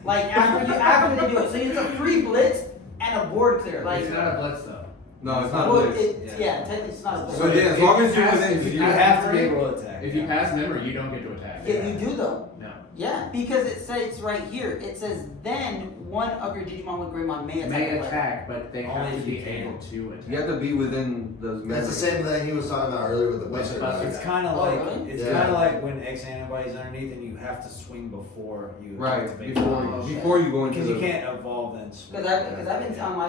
Like after they do it, so it's a free blitz and a board clear. Like, It's not a blitz though. No, it's not well, blitz. yeah, technically it's not a blitz. So yeah, as long as you're If you within, pass- You have to be able to attack. If you pass memory, you don't get to attack. Yeah, you do though. No. Yeah, because it says right here, it says then one of your Digimon with Greymon may attack. May the player. attack, but they have Only to if be you can. able to attack. you have to be within those. That's the same thing he was talking about earlier with the With the Buster. Buster. It's kind of Oh, like really? it's Yeah. kind of like when X antibodies underneath and you have to swing before you Right, activate before you go into because you the. can't evolve then. swing. Because I've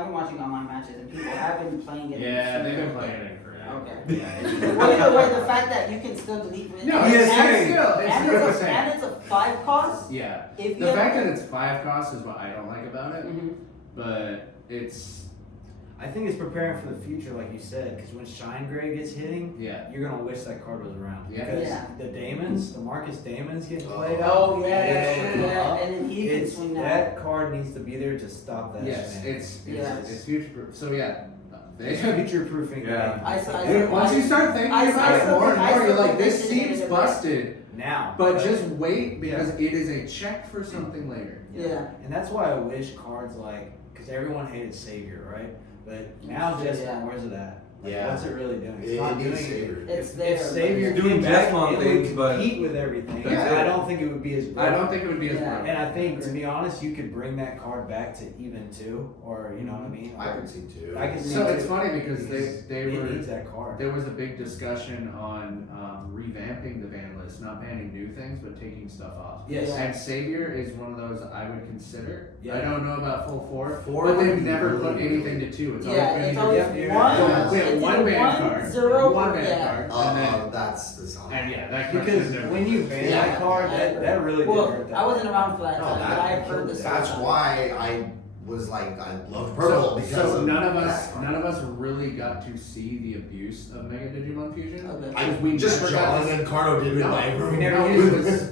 been watching online matches and people have been playing it. Yeah, they've been playing it for Okay. Yeah. Well, either way, the fact that you can still delete it. No, and, it's and, still- it's still and it's a 5 cost. Yeah. If you The have- fact that it's 5 costs is what I don't like about it, Mhm. but it's I think it's preparing for the future, like you said, because when Shine Gray gets hitting, yeah. you're gonna wish that card was around. Yeah. Because Yeah. the Daemons, the Marcus Daemons getting played out. Oh yeah, that's and- true. Yeah, and then he can It's, swing that. that card needs to be there to stop that. Yes, shenanigans. it's future proof. So yeah, It's they, future proofing. Yeah. once you start thinking I about it still more think- and I more, still you're like, think this they should seems get it busted. now. But just wait because it is a check for something later. Yeah. And that's why I wish cards like, because everyone hated Savior, right? But now just Yeah. where's it at? Like, Yeah. What's it really doing? It's It not doing needs it. Savior. It's If there. Savior Doing came back, Jackmon it things, would but compete with everything. that's I it. don't think it would be as I broken. don't think it would be as Yeah. broken. And I think, to be honest, you could bring that card back to even 2, or you know what I mean? I can see too. I can see So too. it's funny because they it were needs that card. there was a big discussion on revamping the ban list, not banning new things but taking stuff off. Yes. Yeah. And Savior is one of those I would consider. Yeah. I don't know about full 4, Four but would they've be never really put good. anything to 2. It's Yeah, always it's been always either Yeah, one. yeah, It's one either band card, 0, one or band yeah. card, and then That's bizarre. and yeah, that card's Because never when you ban Yeah. that card, that really did Well, hurt that. I wasn't around for that No, time, that- but I've heard this. That's why I was like, I love purple because so of none of that us card. really got to see the abuse of Mega Digimon Fusion. Okay. We Just never got John to- and Cardo did it in my room.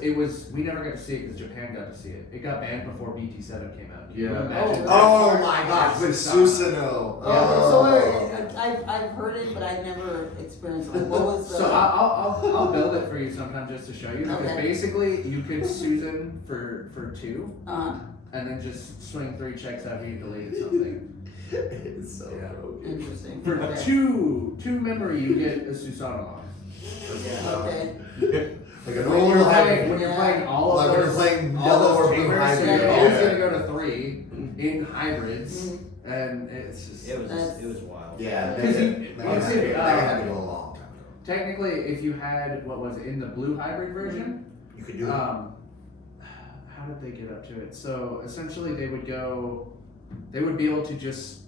it was we never got to see it because Japan got to see it. It got banned before BT7 came out. Can you Yeah. imagine that? Oh my gosh, with Susanoo. Susanoo. Oh, so wait, I've heard it, but I've never experienced it. Like, what was the? So I'll build it for you sometime just to show you because Okay. basically you could Susan for 2 Uh-huh. and then just swing 3 checks after you deleted something. It's so Yeah. broken. Interesting. For Okay. two memory you get a Susanoo. Okay. Like a When normal you're hybrid. playing all Like of when those, you're playing all yellow those or blue chambers, hybrid. you're Yeah. always gonna go to 3 in hybrids, and it's just It was wild. Yeah, Because you- that honestly, had to go a long time ago. technically if you had what was it, in the blue hybrid version. You could do it. How did they get up to it? So essentially, they would be able to just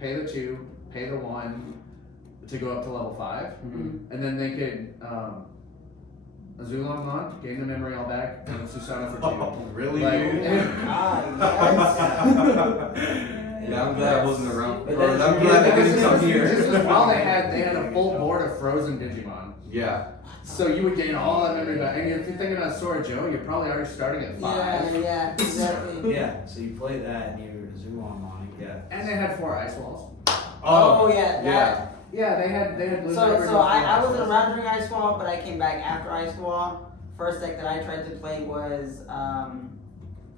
pay the 2, pay the 1 to go up to level 5, and then they could Azulon on, gain the memory all back, and Susano for 2. Really, Like, dude? Yeah, I'm glad I wasn't around. But Or then- I'm glad I didn't come This here. was while they had a full board of frozen Digimon. Yeah. So you would gain all that memory back. And if you're thinking about Sora Joe, you're probably already starting at 5. Yeah, exactly. Yeah, so you play that and you zoom on, yeah. And they had 4 ice walls. Oh yeah, yeah. Yeah, they had blue. So hybrid so and I four wasn't ice around during Ice Wall, but I came back after Ice Wall. First deck that I tried to play was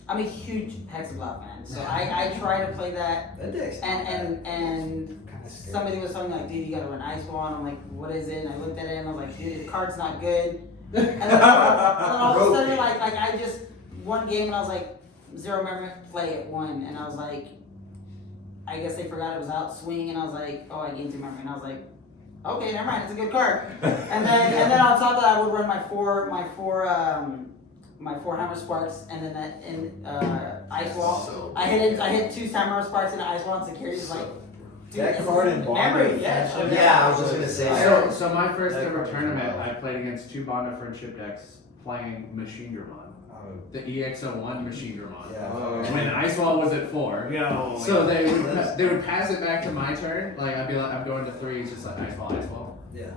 I'm a huge Hexaglove fan, so I tried to play that, That deck's and kind of scary. somebody was telling me like, dude, you gotta run Ice Wall, and I'm like, what is it? And I looked at it and I was like, dude, the card's not good. And then all of a sudden, like I just one game and I was like, 0 memory, play it, 1, and I was like, I guess they forgot it was out swinging, and I was like, oh, I gained 2 memory, and I was like, okay, never mind, it's a good card. And then on top of that, I would run my four Hammer Sparks, and then that in Ice Wall. So I hit 2 Hammer Sparks in Ice Wall, and security was like, dude, That this card is in Bond memory, of yeah. Friendship. Yeah, I was just gonna say walls. So my first That ever card was tournament, wild. I played against 2 Bond of Friendship decks playing Machine Dramon. Oh, The EX01 Machine Dramon. yeah. When Ice Wall was at 4. No. So they would pass it back to my turn. Like I'd be like, I'm going to 3. It's just like Ice Wall. Yeah.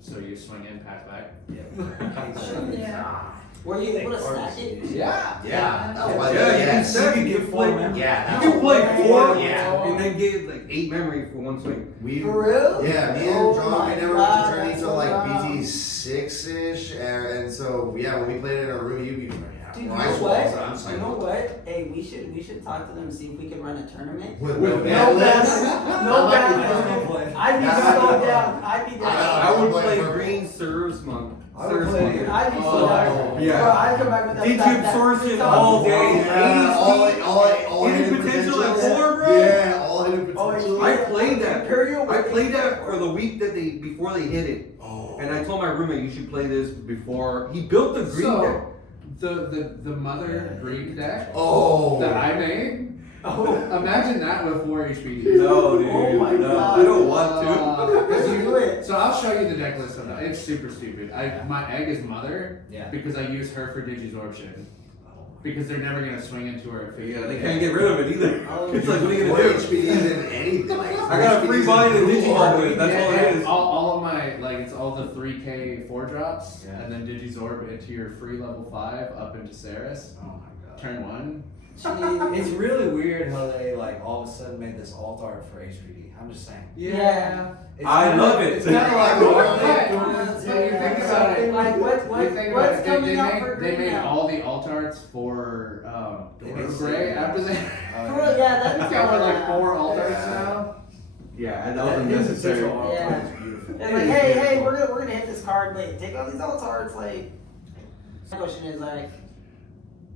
So you swing in, pass back. Yeah. Were you able to stack it? Yeah. yeah, that was Yeah, you can yes. stack it. You Get play. four memory. Yeah, You can play 4, Yeah. and then get like 8 memory for 1 swing. We For real? Yeah, me and Oh John, my we never God, went to tourney that's till so like wild. BT 6-ish, and so yeah, when we played it in our room, you'd be Dude, you know ice walls. what? I'm just You like, know what? Hey, we should talk to them and see if we can run a tournament. with With no no banners. No banners. I'd be so down. I'd be down. I would play purple. green serves monk. I would Serves play- monk. I'd be so down. Yeah. Bro, I'd come back with that. D-tube sources all day. Yeah, all Hidden hidden potential at potentials. 4, bro? Yeah, all hidden Oh, potential. I played that. Imperial. I played that for the week that before they hit it. Oh. And I told my roommate you should play this before. He built the green deck. So the mother green deck Oh. that I made. Oh. Imagine that with 4 HP. No, dude. Oh my no, God. I don't want to. Because Do it. So I'll show you the deck list of that. It's super stupid. My egg is mother Yeah. because I use her for Digisorption. Because they're never gonna swing into her. If Yeah, they can't get rid of it either. Oh, It's like, what are you What gonna do? HP isn't anything. Like, I got a free buy in Digimon with it. That's all it is. All of my, like, it's all the 3K 4 drops, Yeah. and then Digizorb into your free level 5 up into Ceres. Oh my god. Turn 1. Jeez. It's really weird how they like all of a sudden made this alt art for HPD. I'm just saying. Yeah. It's I kinda- love it. It's kind of like But you think about it. Like You think about what's it, coming out for they green made now? all the alt arts for They made Gray six. after that. For real, yeah, that's It's got like 4 alt arts Yeah. now. Yeah, and that That was hidden unnecessary. potential art Yeah. is beautiful. It's like, hey, we're gonna hit this card, but take all these alt arts. Like, my question is like,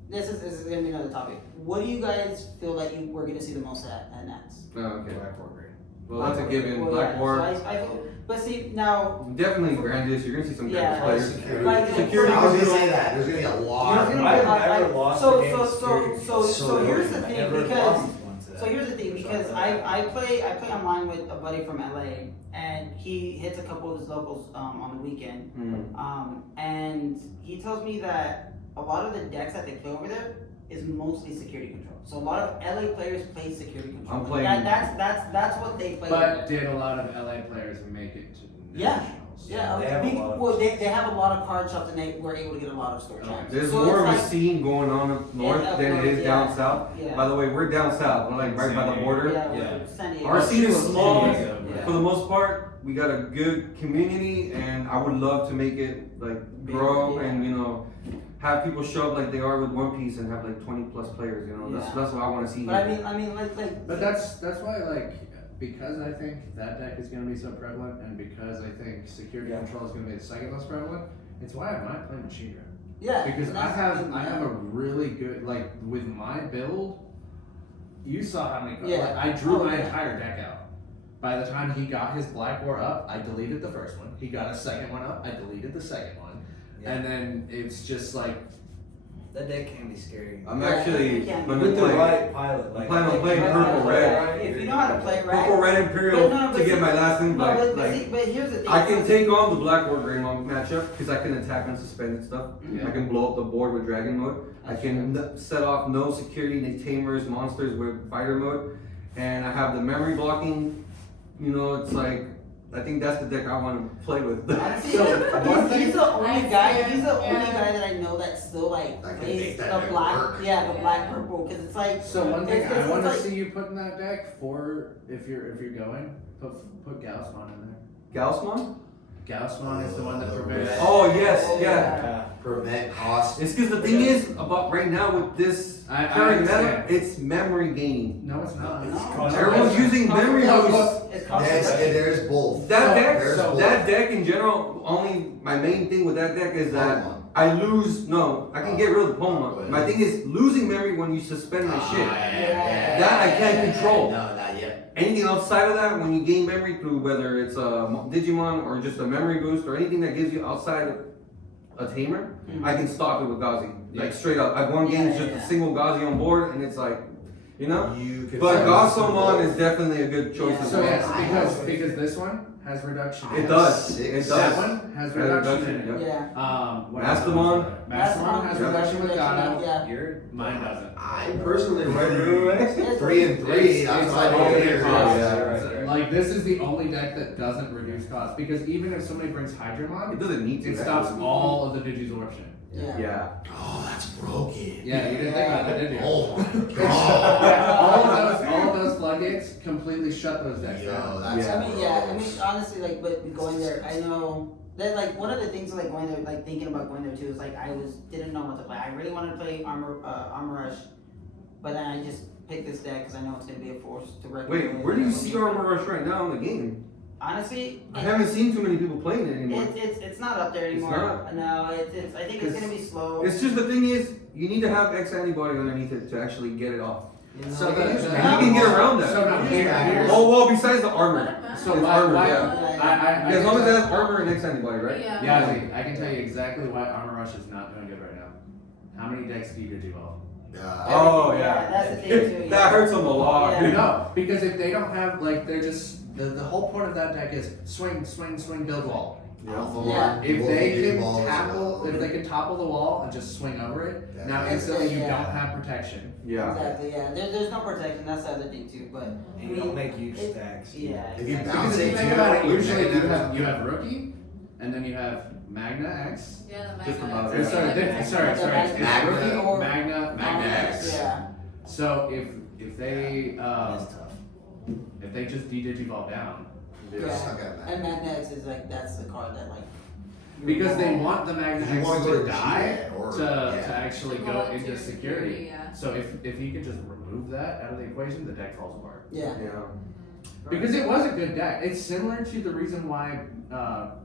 this is gonna be another topic. What do you guys feel like we're gonna see the most at Nats? Oh, okay. Black or gray. Well, that's a given. Well, Black yeah, War. so I feel, but see now, Definitely Grandis. You're gonna see some Yeah. Grandis Security. players. Like, Security I was gonna control. say that. There's gonna be a lot. There's gonna be I've like- never lost so- a game so- of so- security. so here's the I thing, never because- lost one to that. So here's the thing, because I play online with a buddy from LA, and he hits a couple of his locals on the weekend, and he tells me that a lot of the decks that they play over there is mostly security control. So a lot of LA players play security control. I'm playing- That's what they play. But did a lot of LA players make it to Yeah. nationals? Yeah, They have a lot of- well, they have a lot of card shops, and they were able to get a lot of store champs. There's So more of it's a like- scene going on up north up than it north, is yeah. down south. Yeah. By the way, we're down south. We're like right by the border. Yeah, Yeah. San Diego. Our scene is small. Yeah. For the most part, we got a good community, and I would love to make it like grow Yeah. and have people show up like they are with One Piece and have like 20 plus players. Yeah. That's what I want to see. But here. I mean, like. But that's why, like, because I think that deck is going to be so prevalent, and because I think security control is going to be the second most prevalent, it's why I might play Machine Gun. Yeah. Because I that's- have a really good, like, with my build, you saw how many cards, Yeah. like, I drew Oh, my yeah. entire deck out. By the time he got his Black War up, I deleted the first one. He got a second one up, I deleted the second one. Yeah. And then it's just like, That deck can be scary. I'm Yeah, actually you can. going With to the play right pilot, like plan on playing purple red. If you know how to play right. Purple Red Imperial But no, to but get see- my last No, invite. but, Like, but here's the thing. I can take on the Black War Greymon matchup because I can attack unsuspended stuff. Yeah. I can blow up the board with Dragon mode. I can set off no security, no tamers, monsters with fighter mode. And I have the memory blocking. It's like, I think that's the deck I want to play with. Honestly, So, he's the only I guy. see He's the it, only yeah. guy that I know that still like That can plays make that the deck black. work. Yeah, the Yeah. black purple because it's like. so one thing it's I want to like- see you put in that deck for, if you're going, put Gaussmon in there. Gaussmon? Gaussmon is the one that prevents. Oh, yes, Oh, yeah. Yeah. Prevent cost. It's because the thing is about right now with this I current meta, understand. it's memory gaining. No, it's not. No. Everyone's using memory moves. It's There's both. That There's deck, both. that deck in general, only my main thing with that deck is that Pokemon. I lose. No, I can get rid of the Pokemon. My thing is losing memory when you suspend my shit. That I can't control. No, not yet. Anything outside of that, when you gain memory through whether it's a Digimon or just a memory boost or anything that gives you outside of a tamer, I can stop it with Gazi. Like straight up. I've won games just a single Gazi on board, and it's like, You could But find Gossomon both. is definitely a good choice Yeah. as So well. yes, because this one has reduction. It does. Six. It does. That one has reduction in it. yeah. Yeah. What Mastamon. else? Mastamon has Yeah. reduction with Gato. Yeah. Mine doesn't. I personally read 3 and 3. It's That's what I only did a here. cost. Yeah. Like this is the only deck that doesn't reduce cost because even if somebody brings It Hydramon, doesn't need to. it stops all of the Digisorption. Yeah. Yeah. Oh, that's broken. Yeah, you didn't think about that, did you? Oh my god. all of those floodgates completely shut those decks Yo, down. that's Yeah. I mean, honestly, like, but going there, I know that, like, one of the things, like, going there, like, thinking about going there too, is, like, didn't know what to play. I really wanted to play Armor Rush, but then I just picked this deck because I know it's going to be a force to reckon Wait, with. where do you see Armor Rush right now in the game? Honestly, I haven't seen too many people playing it anymore. it's not up there It's anymore. No, it's I think it's It's- going to be slow. It's just the thing is, you need to have X antibody underneath it to actually get it off. You know? So And you can get around that. So now here's Oh well, besides the armor. so It's why, armor, why yeah. I As long as can it has armor and X antibody, right? Yeah. yeah, I can tell you exactly why Armor Rush is not doing good right now. How many decks do you evolve? Oh yeah. That's the thing too. That hurts them a lot. Yeah. No, because if they don't have like they're just the whole point of that deck is swing, build wall. Yeah. If they can topple the wall and just swing over it, Yeah. now instantly you Yeah. don't have protection. Yeah. Exactly, yeah. There's no protection, that's the other thing too, but. And you don't make huge stacks. Yeah. If you exactly. bounce Because if you it think too, about it, with usually Magna- you have rookie, and then you have Magna X. Yeah, the Just Magna about X. it. Sorry, it's Magna rookie, or- Magna X. Yeah. So if they That's tough. if they just de-digivolve down, Yeah. Suck at that. And Magnex is like, that's the card that like. because they want the Magna You X wanna go to to die G, or- to yeah. actually Go go into into security. yeah. So if you could just remove that out of the equation, the deck falls apart. Yeah. Yeah. Because it was a good deck. It's similar to the reason why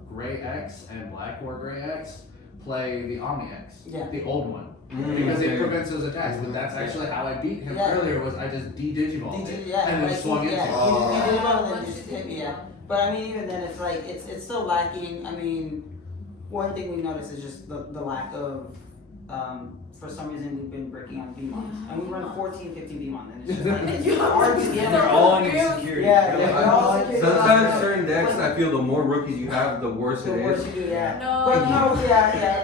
Gray X and Black War Gray X play the Omni X, Yeah. the old one, Mm, because it okay. prevents those attacks. But that's actually how I beat him Yeah. earlier. Was I just de-digivolved it Yeah, and then like, swung into yeah, it. you did about it, Once then just you hit me, did, yeah. But I mean, even then, it's like, it's still lacking. I mean, one thing we noticed is just the lack of for some reason we've been breaking on Digimon, and we run 14, 15 Digimon, and it's just like it's hard to get. They're all in your security. Yeah, They're they're like, all "Oh, security. Sometimes certain decks, I feel the more rookies you have, the worse The it worse is. you do, yeah. No. But no, yeah,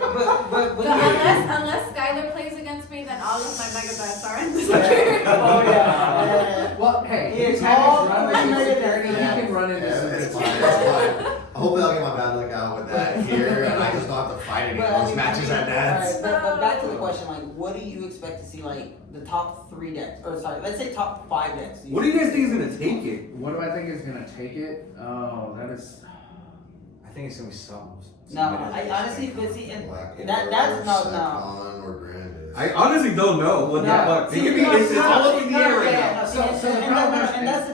but when Unless Skylar plays against me, then all of my mega dice are in the yeah. security. Oh yeah. Well, hey, It's he's had all his run with fucking security, negative. he can run into some It's good fine, stuff. it's fine. Hopefully I'll get my bad luck out with that here, and I just don't have to fight any of But, I those mean, matches at alright, Nats. but back to the question, like, what do you expect to see, like, the top 3 decks, or sorry, let's say top 5 decks? What do you guys think is gonna take it? What do I think is gonna take it? Oh, that is. I think it's gonna be some. No, I honestly, but see, and Black that's no. Secon or Grandis. I honestly don't know what the fuck. They could be it's all up in the air right now. So the problem is- and that's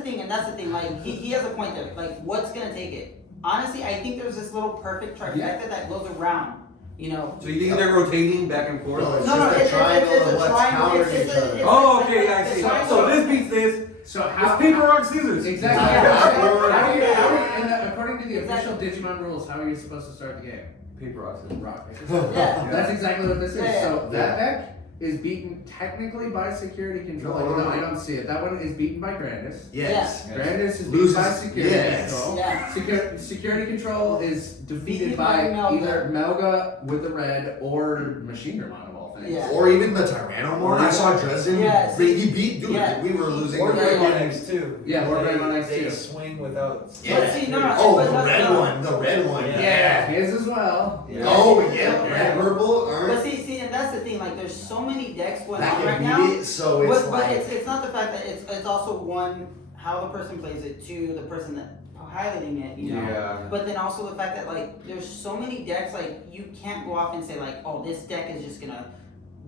the thing, like, he has a point there, like, what's gonna take it? Honestly, I think there's this little perfect trifecta Yeah. that goes around, you know? So you think they're rotating back and forth? No, it's No, just a it's triangle a of what's triangle, countering it's each a- other. it's Oh, a- okay, I see. So this beats this. So It's how? paper, rock, scissors. Exactly. Yeah. How do you, Yeah. and according to the official Digimon rules, how are you supposed to start the game? Paper, rock, scissors. Rock, paper, scissors. Yeah. That's exactly what this is. Yeah. So that Yeah. deck is beaten technically by security control. No, no, No, no. I don't see it. That one is beaten by Grandis. Yes. Grandis is Loses- beaten by security yes. control. Yeah. Security control is defeated Beaten by by Melga. either Melga with the red or Machine Gun of all things. Yeah. Or even the Tyrannomon. I saw Dresden. Yeah, see- He beat, dude, yeah. we were losing. Or the Greymon game. X too. Yeah, or Greymon X They too. swing without. Yeah. But see, no, Oh, but the no, red no. one. The red one. Yeah. Yeah. His as well. Yeah. Oh, yeah. Yeah. Red, purple. But see, and that's the thing, like, there's so many decks going That on right can now. beat it, so it's But like. it's not the fact that it's also one, how the person plays it, two, the person that piloting it, you know. Yeah. But then also the fact that, like, there's so many decks, like, you can't go off and say, like, oh, this deck is just gonna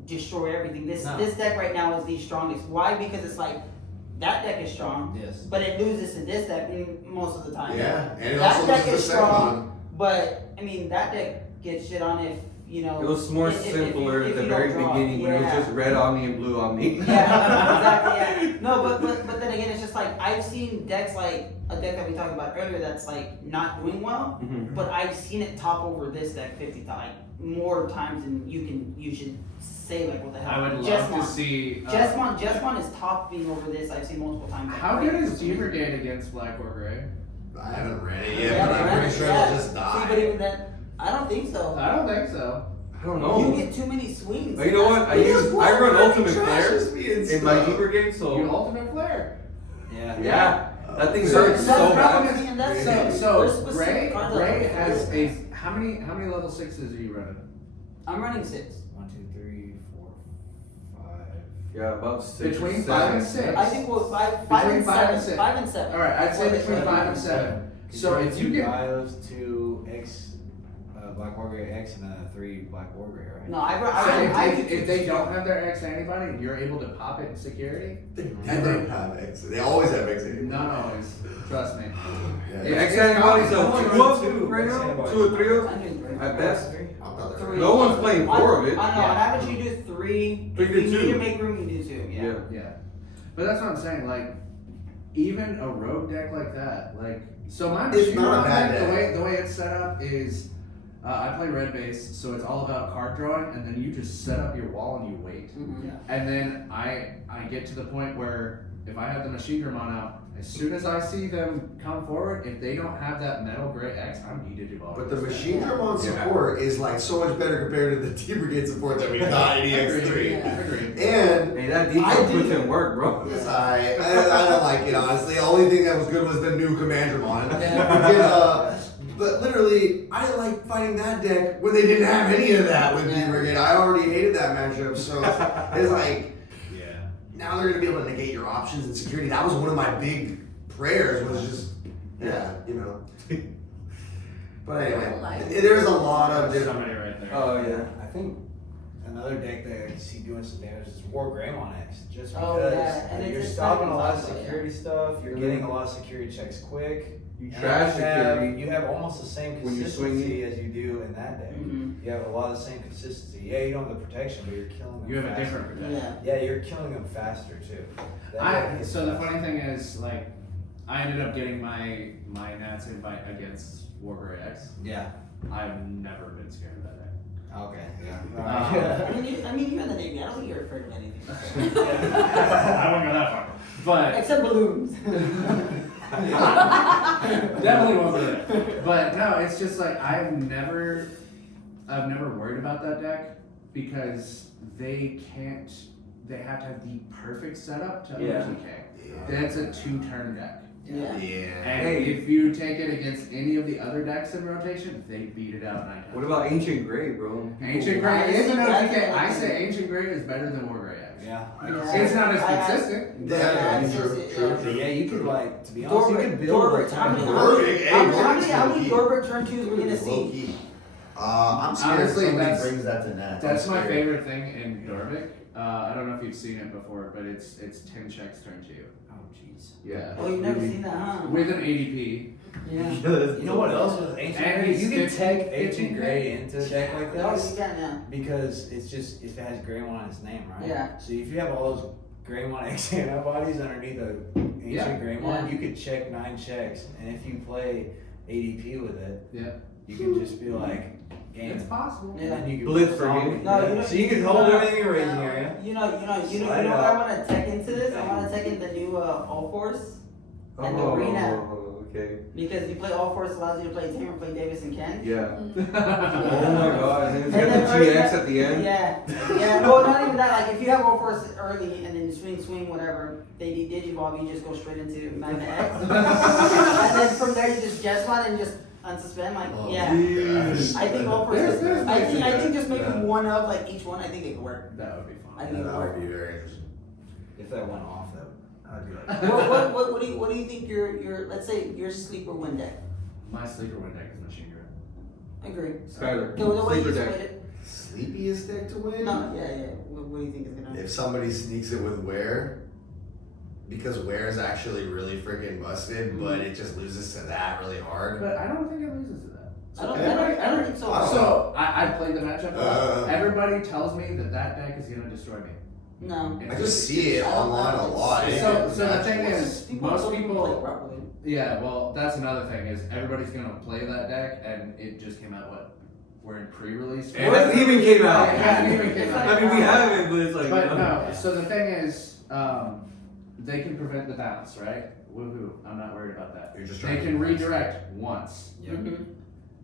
destroy everything. This deck right now is the strongest. Why? Because it's like that deck is strong, Yes. but it loses to this deck most of the time. Yeah, and it That also deck loses is the second strong. one. But I mean, that deck gets shit on if you know. It was more if simpler if at the you very don't draw. beginning when it was Yeah. just red on me and blue on me. Yeah, exactly. Yeah. No, but then again, it's just like I've seen decks like a deck that we talked about earlier that's like not doing well, Mhm. but I've seen it top over this deck 50 times, more times than you should say like what the hell. I would love Jesmon. to see. Jesmon is topping over this. I've seen multiple times. How good is G Brigade against Black or Gray? I haven't read it yet, Yeah, but I'm right? pretty sure Yeah. it'll just See, die. but even then, I don't think so. I don't think so. I don't You know. get too many swings. But you know what? I run Ultimate Flare in my Deeper. Deeper Gate, You so ultimate flare. Yeah. yeah, that thing So- hurts so so the problem bad. is- And that's- So there's Gray specific cards that Gray are- has a how many level 6s are you running? I'm running 6. 1, 2, 3, 4, 5. Yeah, about 6. Between 7. 5 and 6. I think well, five Between and 5 7. and 6. 5 and 7. All right, I'd say between 5 and 7. So if you get Bios, 2 X, Black Warrior X, and 3 Black Warrior, right? No, I so if they don't have their X antibody and you're able to pop it in security, They never have X. They always have X. not always. Trust me. Yeah. X antibodies I'm are only 2 up running 2 right X now, antibodies. 2 or 3 up I'm doing 3. at best. I'm not there. 3. No one's playing 4 of it. I know, on average you do 3. 3 If to you 2. need to make room, you do 2. Yeah. Yeah. Yeah. But that's what I'm saying, like, even a rogue deck like that, like, so my It's Machine not a Gun bad deck, deck. the way it's set up is, I play red base, so it's all about card drawing, and then you just set up your wall and you wait. Mhm. And then I get to the point where if I have the Machine Gun out, as soon as I see them come forward, if they don't have that metal gray X, I'm Digimon. But the Machine Drum support is like so much better compared to the T Brigade support that we got in EX3. Agreed. And Hey, that I defense did- puts in work, bro. yes, I don't like it honestly. The only thing that was good was the new Commandramon. Because, but literally, I like fighting that deck when they didn't have any of that with D Brigade. I already hated that matchup, so it's like Yeah. now they're gonna be able to negate your options and security. That was one of my big prayers. Was just you know. But anyway, there's a lot of different. Somebody right there. Oh yeah. I think another deck that I can see doing some damage is War Greymon X. Just because Oh, yeah, and you're it's stopping a lot of exciting also, security stuff, you're Mhm. getting a lot of security checks quick. You and trash security. You have almost the same When you're swinging. consistency as you do in that deck. Mhm. You have a lot of the same consistency. Yeah, you don't have the protection, but you're killing them You have a faster. different protection. Yeah. Yeah, you're killing them faster too. That deck is So the faster. funny thing is, like, I ended up getting my Nats invite against Wargray X. Yeah. I've never been scared of that deck. Okay, yeah. I mean, you're in the Navy. I don't think you're afraid of anything. I won't go that far. But Except balloons. definitely won't do that. But no, it's just like I've never worried about that deck because they have to have the perfect setup to Yeah. OTK. That's a 2-turn deck. Yeah. And Hey. if you take it against any of the other decks in rotation, they beat it out 9 times. What about Ancient Gray, bro? Ancient Gray is an OTK. I say Ancient Gray is better than War Gray X. Yeah. It's not as consistent. Yeah, true. Yeah, you could like, to be honest, you could build Dorbert, like how many Dorbert, Dorbert turn 2s we're gonna Low see? key. I'm scared Honestly, somebody that's- brings that to Nats. That's I'm my scared. favorite thing in Dorvik. I don't know if you've seen it before, but it's 10 checks turn 2. Oh, jeez. Yeah. Oh, you've never seen that, huh? With an ADP. Yeah. You know what else was Ancient And Gray? he's You can skipping take Ancient 15K. Gray into a deck like Oh, this you can, yeah. because it's just, if it has Greymon on its name, right? Yeah. So if you have all those Greymon X antibodies underneath a Ancient Yeah. Greymon, Yeah. you could check 9 checks, and if you play ADP with it, Yeah. you can just be like, game. It's possible. And then you can Blitz put for zombie. game. No, you know- So you can hold everything in raging area. You know Slide what I out. want to tech into this? I want to tech in the new All Force and the Arena. Okay. Because you play All Force allows you to play Tamer, play Davis and Ken. Yeah. Mm. Oh my god, and then it's And got then the GX at the end. Yeah, yeah. Well, not even that. Like, if you have All Force early and then you swing, whatever, they Digivolve, you just go straight into Magna X. And then from there, you just Jet Slot and just unsuspend. Like, Oh, yeah. gosh. I think All Force. There's I think just maybe Yeah. one of like each one. I think it could work. That would be I fun. think it would That work. would be very interesting. If that went off, I'd be like, What do you think your let's say your sleeper win deck? My sleeper win deck is Machine Gun. Agree. Skyler. The way you Sleeper just deck. played it. Sleepiest deck to win? No, yeah. What do you think is gonna? If somebody sneaks it with Wear, because Wear is actually really freaking busted, but it just loses to that really hard. But I don't think it loses to that. I don't think so. So I played the matchup. Uh. Everybody tells me that deck is gonna destroy me. No. I just see it online a lot. So the thing is, most play people. properly. Yeah, well, that's another thing is everybody's gonna play that deck, and it just came out. What? We're in pre-release. And it even came out. It hasn't even came out. I mean, we have it, but it's like. But no. So the thing is, they can prevent the bounce, right? Woohoo! I'm not worried about that. You're just They trying to can do this. redirect once. Mhm.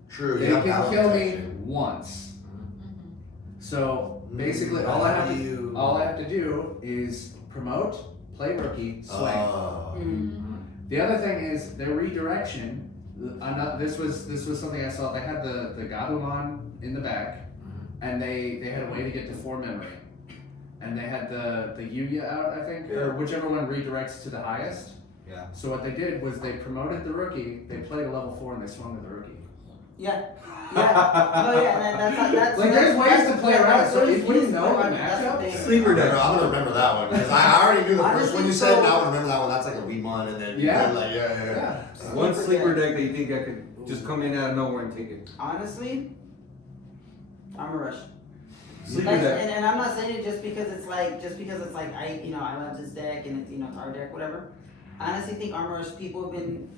True. They yeah, can balance kill me protection. once. Mhm. So basically, Mm, all I have how do to you- all I have to do is promote, play rookie, swing. Mhm. The other thing is their redirection. This was something I saw. They had the Gabumon in the back, and they had a way to get to 4 memory, and they had the Yuya out, I think, or whichever one redirects to the highest. Yeah. So what they did was they promoted the rookie. They played a level 4 and they swung to the rookie. Yeah. Yeah. No, yeah. That's Like, there's ways to play around, so if you know the that's matchup, thing. Sleeper I'm deck. gonna remember that one because I already knew the first one you Honestly, said. so- Now I remember that one. That's like a Weedmon, and then Yeah. like yeah. One sleeper deck that you think I could just come in out of nowhere and take it. Honestly, Armor Rush. Sleeper Like, deck. and I'm not saying it just because it's like I love this deck and it's it's our deck, whatever. I honestly think Armor Rush people have been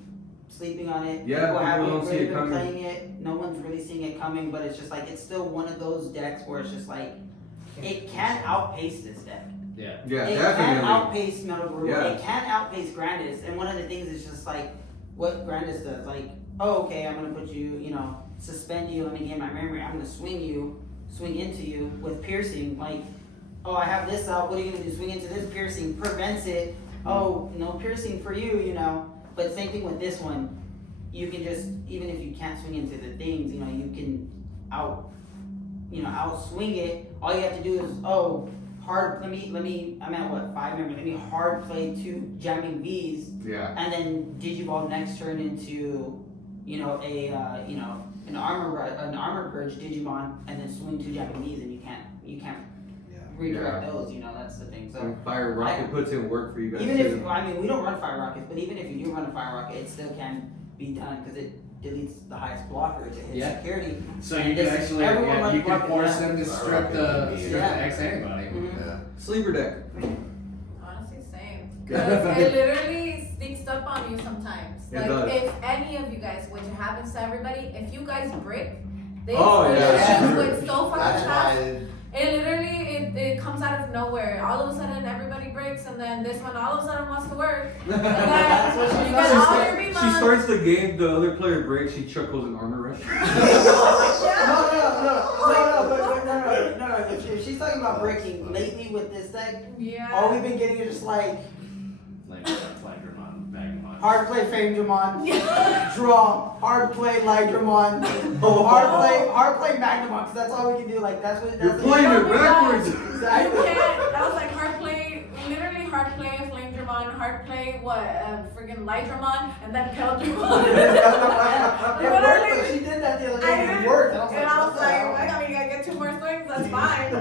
sleeping on it. Yeah, people people haven't don't see really it been coming. playing it. No one's really seeing it coming, but it's just like it's still one of those decks where it's just like it can outpace this deck. Yeah. Yeah, It can definitely. outpace Metal Guru. Yeah. It can outpace Grandis. And one of the things is just like what Grandis does. Like, oh, okay, I'm gonna put you, suspend you, let me gain my memory. I'm gonna swing into you with piercing. Like, oh, I have this out. What are you gonna do? Swing into this piercing prevents it. Oh, no piercing for you, But same thing with this one. You can just, even if you can't swing into the things, you can outswing it. All you have to do is, hard. Let me. I'm at what 5 memory. Let me hard play 2 jamming V's, Yeah. and then Digiball next turn into, an armor purge Digimon, and then swing 2 jamming V's, and you can't redirect Yeah. those. That's the thing. So. And Fire Rocket puts in work for you guys. Even too. if we don't run Fire Rockets, but even if you do run a Fire Rocket, it still can be done because it deletes the highest blocker. It hits Yeah. security. So you can This- actually, everyone runs you can rocket, force yeah. them to Fire strip rocket the can be- strip Yeah. the X antibody. Mhm. Yeah. Sleeper deck. Honestly, same. Because it literally sneaks up on you sometimes. It Like, does. if any of you guys, which happens to everybody, if you guys brick, They Oh, yeah. do it so fucking That's fast. why. It literally it comes out of nowhere. All of a sudden everybody breaks, and then this one all of a sudden wants to work. And then That's what she you does. get all your She B-Mons. starts the game, the other player breaks, she chuckles an armor rush. No. If she's talking about breaking lately with this deck, Yeah. all we've been getting is just like Flagramon, Magnamon. hard play Famedramon, Yeah. draw, hard play Lydramon, hard play Magnamon, because that's all we can do. Like that's what You're that's playing it backwards. You Exactly. can't. That was like hard play, literally hard play Flame-Dramon, hard play friggin' Light-Dramon, and then Pale-Dramon. It worked, but she did that the other day and it worked. And I was like, I mean, I get 2 more swings, that's fine.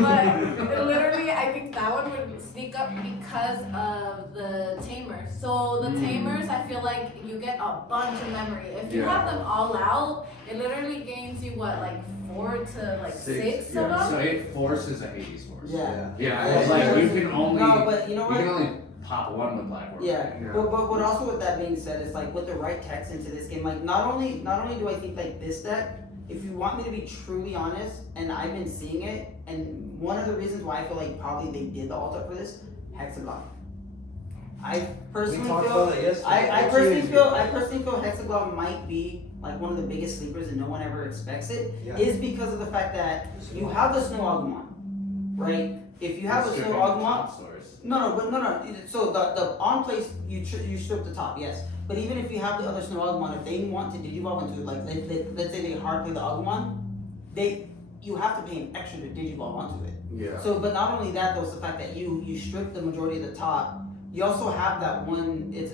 But it literally, I think that one would sneak up because of the tamers. So the tamers, I feel like you get a bunch of memory. If you have them all out, it literally gains you what, like 4 to like 6 of them? So it forces a Hades force. Yeah. Yeah, it's like you can only No, but you know what? can only pop one with Black Orb. Yeah, Yeah. but also with that being said, it's like with the right text into this game, like not only do I think like this deck, if you want me to be truly honest, and I've been seeing it, and one of the reasons why I feel like probably they did the alt up for this, Hexablock. I personally We talked feel about it yesterday. I personally feel Hexablock might be like one of the biggest sleepers and no one ever expects it, Yeah. is because of the fact that you have the Snow Agumon, right? If you have a Snow Stripping Agumon, top source. no. So the on place you strip the top, yes. But even if you have the other Snow Agumon, if they want to digivolve into like let's say they hard play the Agumon, you have to pay an extra to digivolve onto it. Yeah. So, but not only that, though, it's the fact that you strip the majority of the top. You also have that one. It's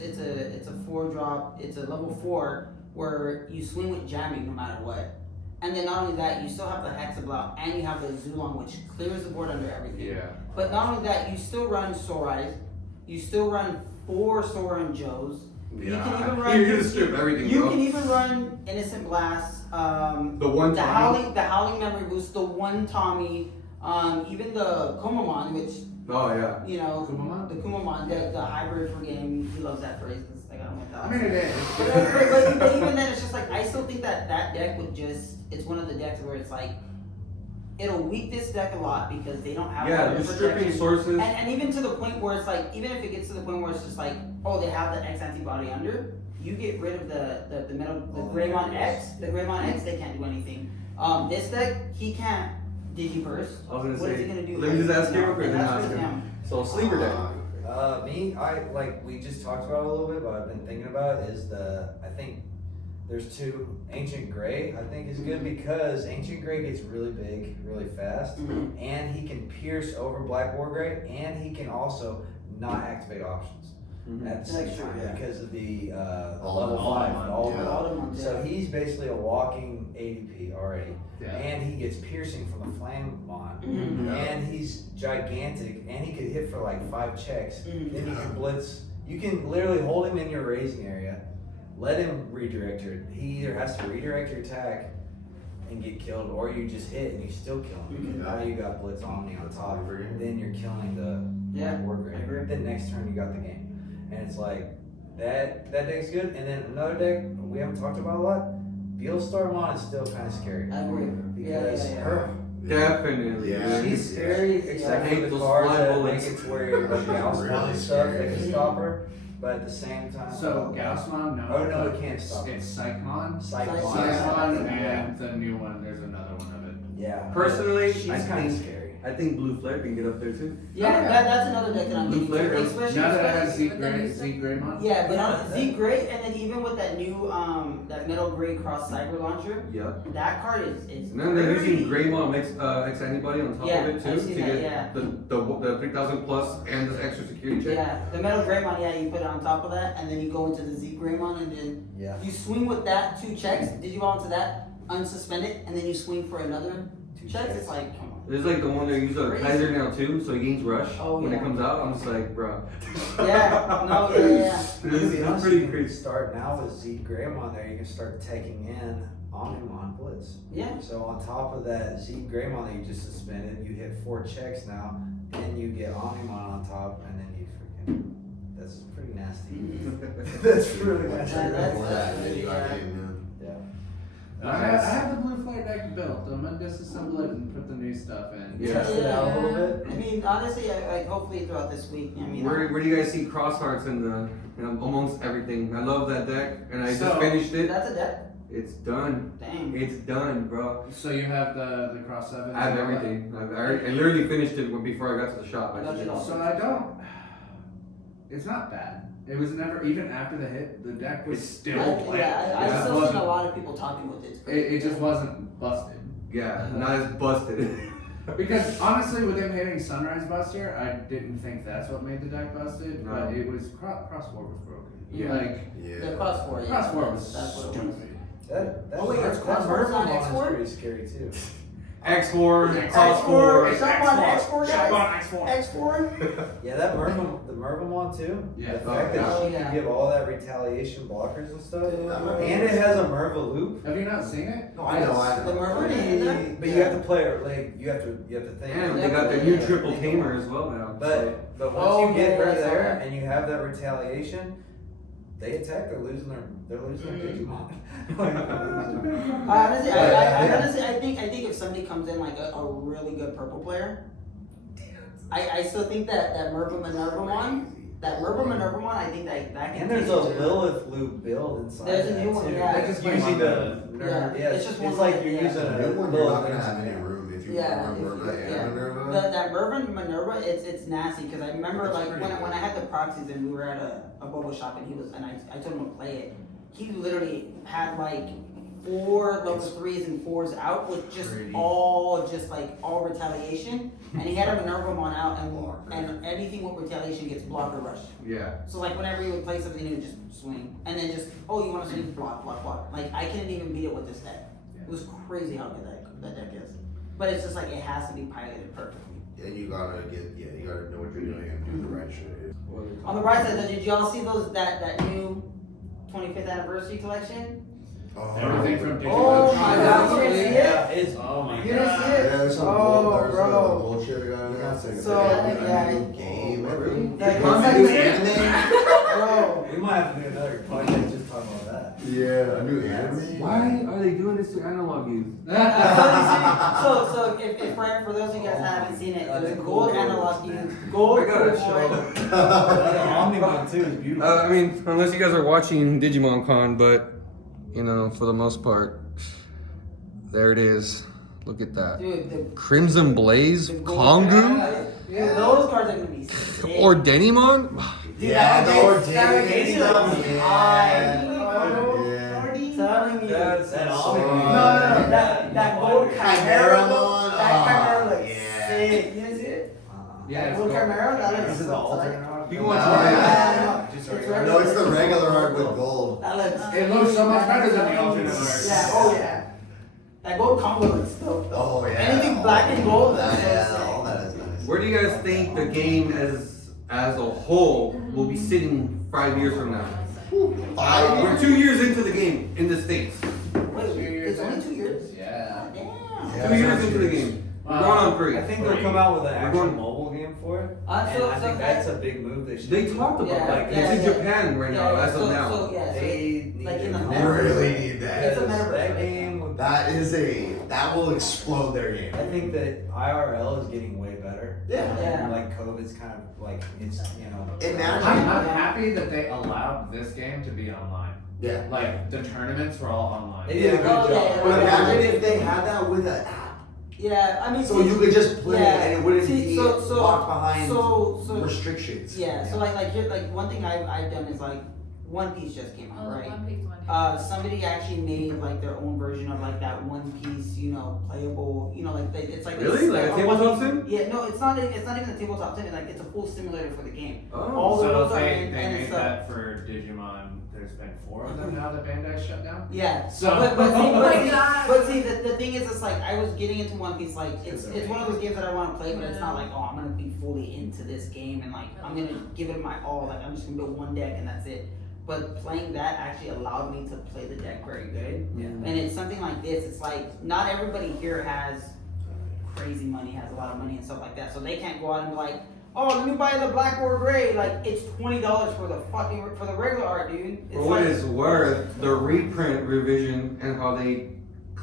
a 4-drop. It's a level 4 where you swing with jamming no matter what. And then not only that, you still have the Hexablock and you have the Zulon, which clears the board under everything. Yeah. But not only that, you still run Sorais. You still run 4 Sora and Joes. You can even run. You're gonna strip everything, You bro. can even run Innocent Blast. The one Tommy. The Howling Memory Boost. The one Tommy. Even the Komamon, which Oh yeah. you know, Kumamon? the Kumamon, the hybrid for game. He loves that phrase because like I don't like that. I mean, it is. But even then, it's just like I still think that deck would just. It's one of the decks where it's like. It'll weak this deck a lot because they don't have. Yeah, a lot you're of stripping protection. sources. And even to the point where it's like, even if it gets to the point where it's just like, oh, they have the X antibody under, you get rid of the metal, the Greymon X, they can't do anything. This deck, he can't Digiburst. I was gonna What is say. he gonna do? Let me just ask you real quick. And Then that's ask really him. him. So sleeper deck. We just talked about it a little bit, but I've been thinking about it is I think there's 2. Ancient Gray, I think is good because Ancient Gray gets really big, really fast, Mhm. and he can pierce over Black War Gray, and he can also not activate options. Mhm. At the That's same true, time yeah. because of the All level of 5 them, all yeah. of them. All of them, So yeah. he's basically a walking ADP already, Yeah. and he gets piercing from the Flamemon. Mhm. And he's gigantic, and he could hit for like 5 checks. Mhm. Then you can blitz. You can literally hold him in your raising area, let him redirect your. He either has to redirect your attack and get killed, or you just hit and you still kill him. Because Mhm. now you got blitz omni on top. Then you're killing the Yeah, war I agree. grade. Then next turn you got the game, and it's like that deck's good. And then another deck we haven't talked about a lot. Beelstar Mon is still kind of scary I agree. because Yeah. her. Definitely. Yeah. She's Yeah. scary, except I hate for the those cards fly that bullets. make it to where like the Gauss Really and stuff that scary. can stop her, but at the same time. So Gaussmon, no. Oh, no, but it can't stop. It's Psychmon. Cyclone. Psychmon Yeah. and the new one. There's another one of it. Yeah. Personally, she's I kind of think scary. I think Blue Flare can get up there too. Yeah, Okay. that's another deck that I'm Blue thinking. Flare, Especially, Now that it has especially Z with the Gray, new Z Greymon. yeah, but on Z Gray, and then even with that new that Metal Gray Cross Cyber Launcher, Yep. that card is. And then they're using pretty- Greymon X antibody on top Yeah, of it too I've to seen get that, yeah. the 3000 plus and the extra security check. Yeah, the Metal Greymon, yeah, you put it on top of that, and then you go into the Z Greymon, and then Yeah. you swing with that 2 checks. Did you go into that, unsuspend it, and then you swing for another 2 checks? It's like, come on. There's like the one they use on Crazy. Kaiser now too, so he gains rush Oh, when yeah. it comes out. I'm just like, bro. Yeah, no, yeah. To be It's honest, pretty you can crazy. start now with Z Greymon there. You can start taking in Omnimon Blitz. Yeah. So on top of that Z Greymon that you just suspended, you hit 4 checks now. Then you get Omnimon on top, and then you freaking. That's pretty nasty. That's really nasty. Yeah, that's- Then you yeah. already know. Yeah. I have the Blue Flare deck build them and disassemble it and put the new stuff in. Yeah. Test it out a little bit. I mean, honestly, like hopefully throughout this week. I mean, Where do you guys see Crosshearts in the amongst everything? I love that deck, and I just So- finished it. that's a deck. It's done. Dang. It's done, bro. So you have the cross 7? I have everything. I literally finished it before I got to the shop. I just did all. So I don't. It's not bad. It was never, even after the hit, the deck was It's still I playable. still seen a lot of people talking with it. It just wasn't busted. Yeah, not as busted. Because honestly, with him hitting Sunrise Buster, I didn't think that's what made the deck busted, No. but it was Cross 4 was broken. Yeah. Like, The cross 4, yeah. Cross 4 was That's what it was. stupid. That Oh, wait, that's that's Murphy on Mon X4? is pretty scary too. X4, Cross 4. Jump on X4, guys. X4. X4. Yeah, the Mervamon too. Yeah. The fact that Oh, she yeah. can give all that retaliation blockers and stuff, Dude. and it has a Merva loop. Have you not seen it? No, I know. The Mermaid. But you have to play it like you have to think. And they got their new triple tamer as well now. But once Oh, you get yeah, her I saw there that. and you have that retaliation, they attack. They're losing their Digimon. Honestly, I think if somebody comes in like a really good purple player, I still think that Merva Minerva one, I think that can. And there's a take it to- Lilith loop build inside. There's a that, new one, too. yeah. They're just using the nerd. Yeah, Yeah, it's just one it's like line, you're yeah. using The a new one, you're little not gonna thing. have any room if you Yeah, remember yeah. and Minerva. That Merva Minerva, it's nasty because I remember It's like pretty when I had the proxies and we were at a bubble shop and I told him to play it. He literally had like 4 level 3s and 4s out with just Pretty. all retaliation, and he had a Minervamon out and anything with retaliation gets block or rush. Yeah. So like whenever he would play something, he would just swing and then just you want to swing, block. Like I couldn't even beat it with this deck. It was crazy how good that deck is. But it's just like it has to be piloted perfectly. And you gotta know what you're doing and do the right shit. On the right side, though, did y'all see that new 25th anniversary collection? Oh, Everything from Digimon. Oh my God, you didn't see it? Yeah, it's Oh my You didn't see god. it? Yeah, there's some Oh, gold, there's bro. some gold shit going on. So, yeah. A new game, everything. Like, Comes it's a new like- anime. Bro. We might have to do another podcast just talking about that. Yeah, a new anime. Why are they doing this to analog youth? So if for those of you guys that haven't seen it, it was a gold analog unit. Gold I gotta Cool show Boy. The Omnimon too is beautiful. I mean, unless you guys are watching Digimon Con, but for the most part, there it is. Look at that. Dude, the Crimson Blaze, the gold Kongu, Yeah, those cards are gonna be sick. or Denimon. Dude, Yeah, that the would Ordinary be stuff, sick. yeah. Oh, Yeah. telling you. That's that So- Omnimon. No, that gold Chimera Chimera look, one? that Chimera looks Yeah. sick. You didn't see it? Yeah, That it's gold cool. Chimera, that looks Is it the so alternate tight. art? You No, want yeah. It's Just regular. No, it's the regular art with gold. That looks. It looks so much better than the alternate art. Yeah, oh yeah. That gold combo looks dope. Oh yeah. Anything black and gold, That, that's yeah, so sick. all that is nice. Where do you guys think the game as a whole will be sitting 5 years from now? 5 We're 2 years into the game in the States. Wait, it's only 2 years? Yeah. Damn. Yeah. 2 years into the game. We're going on 3. I think they'll come out with an We're actual going- mobile game for it. So- And I so think that's a big move they should They do. talked about Yeah, like yeah, it's in yeah. Japan right now as of now. So, yeah, so They need like in the to- They metaverse. really need that. It's a metaverse. That game would That will explode their game. I think that IRL is getting way better. Yeah. Yeah. Like COVID's kind of like it's Imagine- I'm happy that they allowed this game to be online. Yeah. Like the tournaments were all online. They did a good Oh, job. yeah, But imagine if they had that with an app. Yeah, I mean, So you could just play yeah. it and it wouldn't See, be so- locked behind so restrictions. yeah, so like one thing I've done is like One Piece just came out, Oh, right? One Piece one. Somebody actually made like their own version of like that One Piece, playable, like it's like Really? Like a tabletop sim? Yeah, no, it's not even a tabletop sim. Like it's a full simulator for the game. Oh. All the So rules are they in, and made it's that for Digimon. There's been 4 of them now that Bandai shut down. yeah. So But Oh my God. see, the thing is, it's like I was getting into One Piece. Like it's one of those games that I want to play, but it's not like I'm gonna be fully into this game and like I'm gonna give it my all. Like I'm just gonna build one deck and that's it. But playing that actually allowed me to play the deck very good. Yeah. And it's something like this. It's like not everybody here has crazy money, has a lot of money and stuff like that. So they can't go out and be like, oh, let me buy the black or gray. Like it's $20 for the regular art, dude. It's For what like, it's worth, the reprint revision and how they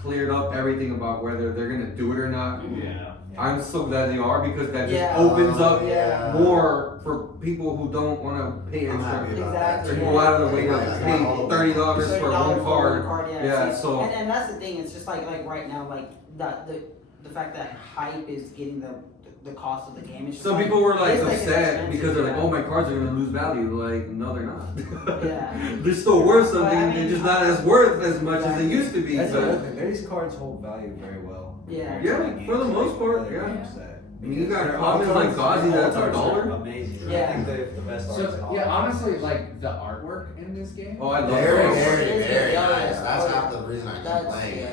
cleared up everything about whether they're gonna do it or not. Yeah. I'm so glad they are because that just Yeah. opens up Yeah. more for people who don't want to pay I'm happy extra. about that. Exactly. Or go out of the way to Yeah. pay $30 for one card. Yeah, See, so and that's the thing. It's just like right now, like the fact that hype is getting the cost of the game. It's just some like, people were like it's upset expensive, because they're like, yeah. oh, my cards are gonna lose value. Like, no, they're not. Yeah. They're still worth something. But, I mean, they're just not as worth as much as they used to be. That's the But other thing. These cards hold value very well. Yeah. yeah, for the most part, yeah. I mean, you got commons like Ghazi that's a dollar. Amazing. Yeah. I think they're the best artists. So yeah, honestly, like the artwork in this game. Oh, I love Very, those. very Yeah. nice. That's half the reason I keep That's playing yeah.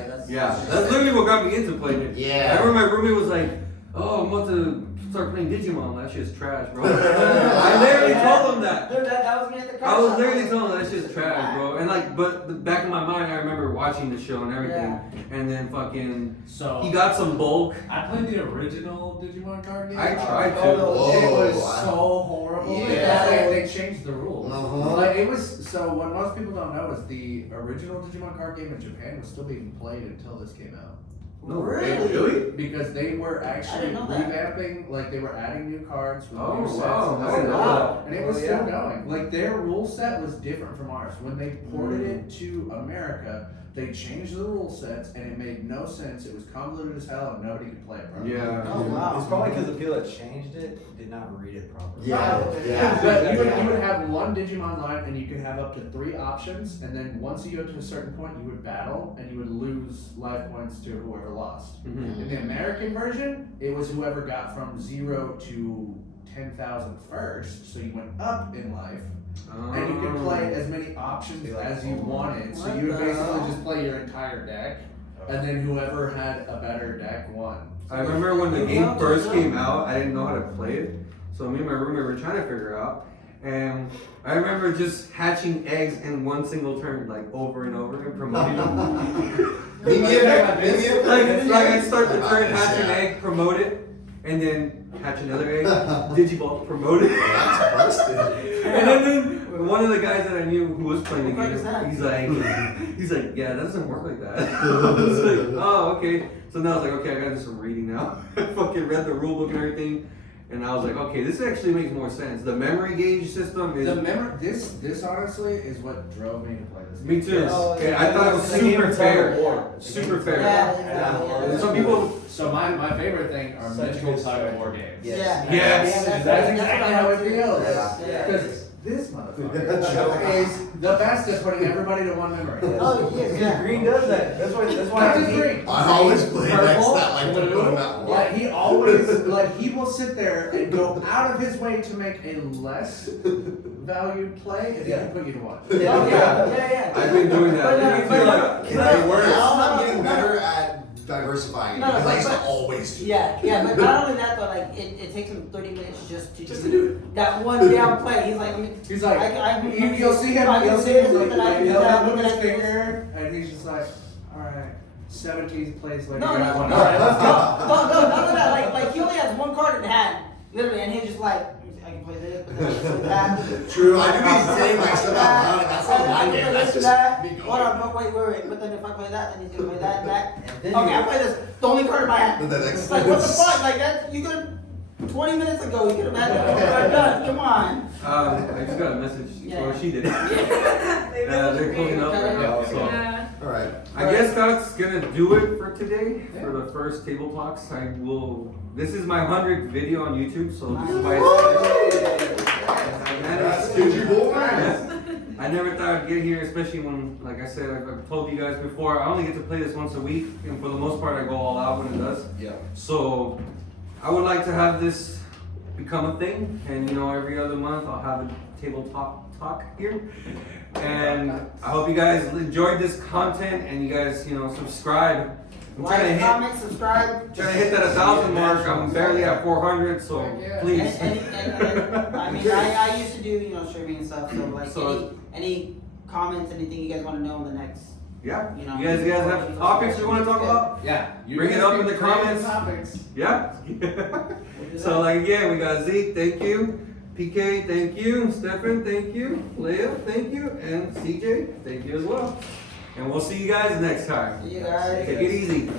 it. That's literally what got me into playing it. Yeah. I remember my roommate was like, "Oh, I'm about to start playing Digimon. That shit's trash, bro." I literally told him that. Dude, that was me at the car I was shop. literally telling him that shit's trash, bro. And like, but the back of my mind, I remember watching the show and everything, and then fucking, So he got some bulk. I played the original Digimon card game. I tried to. Whoa. It was so horrible. Yeah. They changed the rules. Uh-huh. Like it was so. What most people don't know is the original Digimon card game in Japan was still being played until this came out. No, Really? Because they were I actually didn't know that. revamping, like they were adding new cards with Oh, new sets. wow. and I didn't know that. And it was Oh, still yeah. going. Like their rule set was different from ours. When they ported Mm. it to America, they changed the rule sets and it made no sense. It was convoluted as hell and nobody could play it properly. Yeah. Oh, wow. It's probably because the people that changed it did not read it properly. Yeah. Yeah. But you would have one Digimon line and you could have up to 3 options, and then once you go to a certain point, you would battle and you would lose life points to whoever lost. Mhm. In the American version, it was whoever got from 0 to 10,000 first, so you went up in life, and you could play as many options as you wanted. So What you would the basically hell? just play your entire deck, and then whoever had a better deck won. I remember when the game first came out, I didn't know how to play it. So me and my roommate were trying to figure it out. And I remember just hatching eggs in one single turn, like over and over, and promoting them. Like I'd start the turn, hatch an egg, promote it, and then hatch another egg, Digiball, promote it. That's busted. And then one of the guys that I knew who was playing the What is game, that? he's like, yeah, that doesn't work like that. I was like, oh, okay. So now I was like, okay, I gotta do some reading now. I fucking read the rule book and everything. And I was like, okay, this actually makes more sense. The memory gauge system is. This honestly is what drove me to play this. Me too. Oh, Yeah, I thought it was The game super of fair. tug of war. Super fair. Yeah. And some people. So my favorite thing are Such mythical good tug of stuff. war games. Yeah. Yes. That's exactly how it feels. Yeah. Because this motherfucker is the best at putting everybody to one memory. Oh, yes, yeah. Green does that. That's why. Not just green. I always play decks Purple, that like to blue, put him at one. like he always like he will sit there and go out of his way to make a less valued play if he can put you to one. Yeah. I've been doing that. But It works. I'm getting better at diversifying it No, because I used to but- always do Yeah, but not only that though, like it takes him 30 minutes just to do that one down play. He's like, I mean, He's like, you'll see him, like, he'll have move his finger, and he's just like, alright, 17th place, like, No, you no, got no, one. no, Alright, let's go. none of that. Like he only has one card in hand, literally, and he's just like, I can play this, but then I can play that. True, I do be saying like stuff out loud, and that's not my game. That's just me Hold on, going. but wait. But then if I play that, then he's gonna play that and that. then Okay, you- I play this. The only card in my hand. But the next It's like what the fuck? Like that? You could 20 minutes ago. You could have had that done. Come on. I just got a message. Yeah. Or she did. They're closing up right now. So. Yeah. All right. I guess that's gonna do it for today for the first table talks. I will. This is my 100th video on YouTube, so this is why I managed to. Yes. I never thought I'd get here, especially when, like I said, I've told you guys before, I only get to play this once a week, and for the most part, I go all out when it does. Yeah. So I would like to have this become a thing, and every other month I'll have a tabletop talk here. And I hope you guys enjoyed this content, and you guys, subscribe. I'm trying to Like, hit, comment, subscribe. that 1,000 mark. I'm barely at 400, so please. I mean, I used to do streaming and stuff. So like So- any comments, anything you guys want to know in the next. Yeah. You know, You guys have topics you want to talk about? Yeah. You Bring it guys up can in the create comments. Topics. Yeah. We'll do So that. again, we got Zeke, thank you. PK, thank you. Stefan, thank you. Leah, thank you. And CJ, thank you as well. And we'll see you guys next time. See you guys. Take it easy.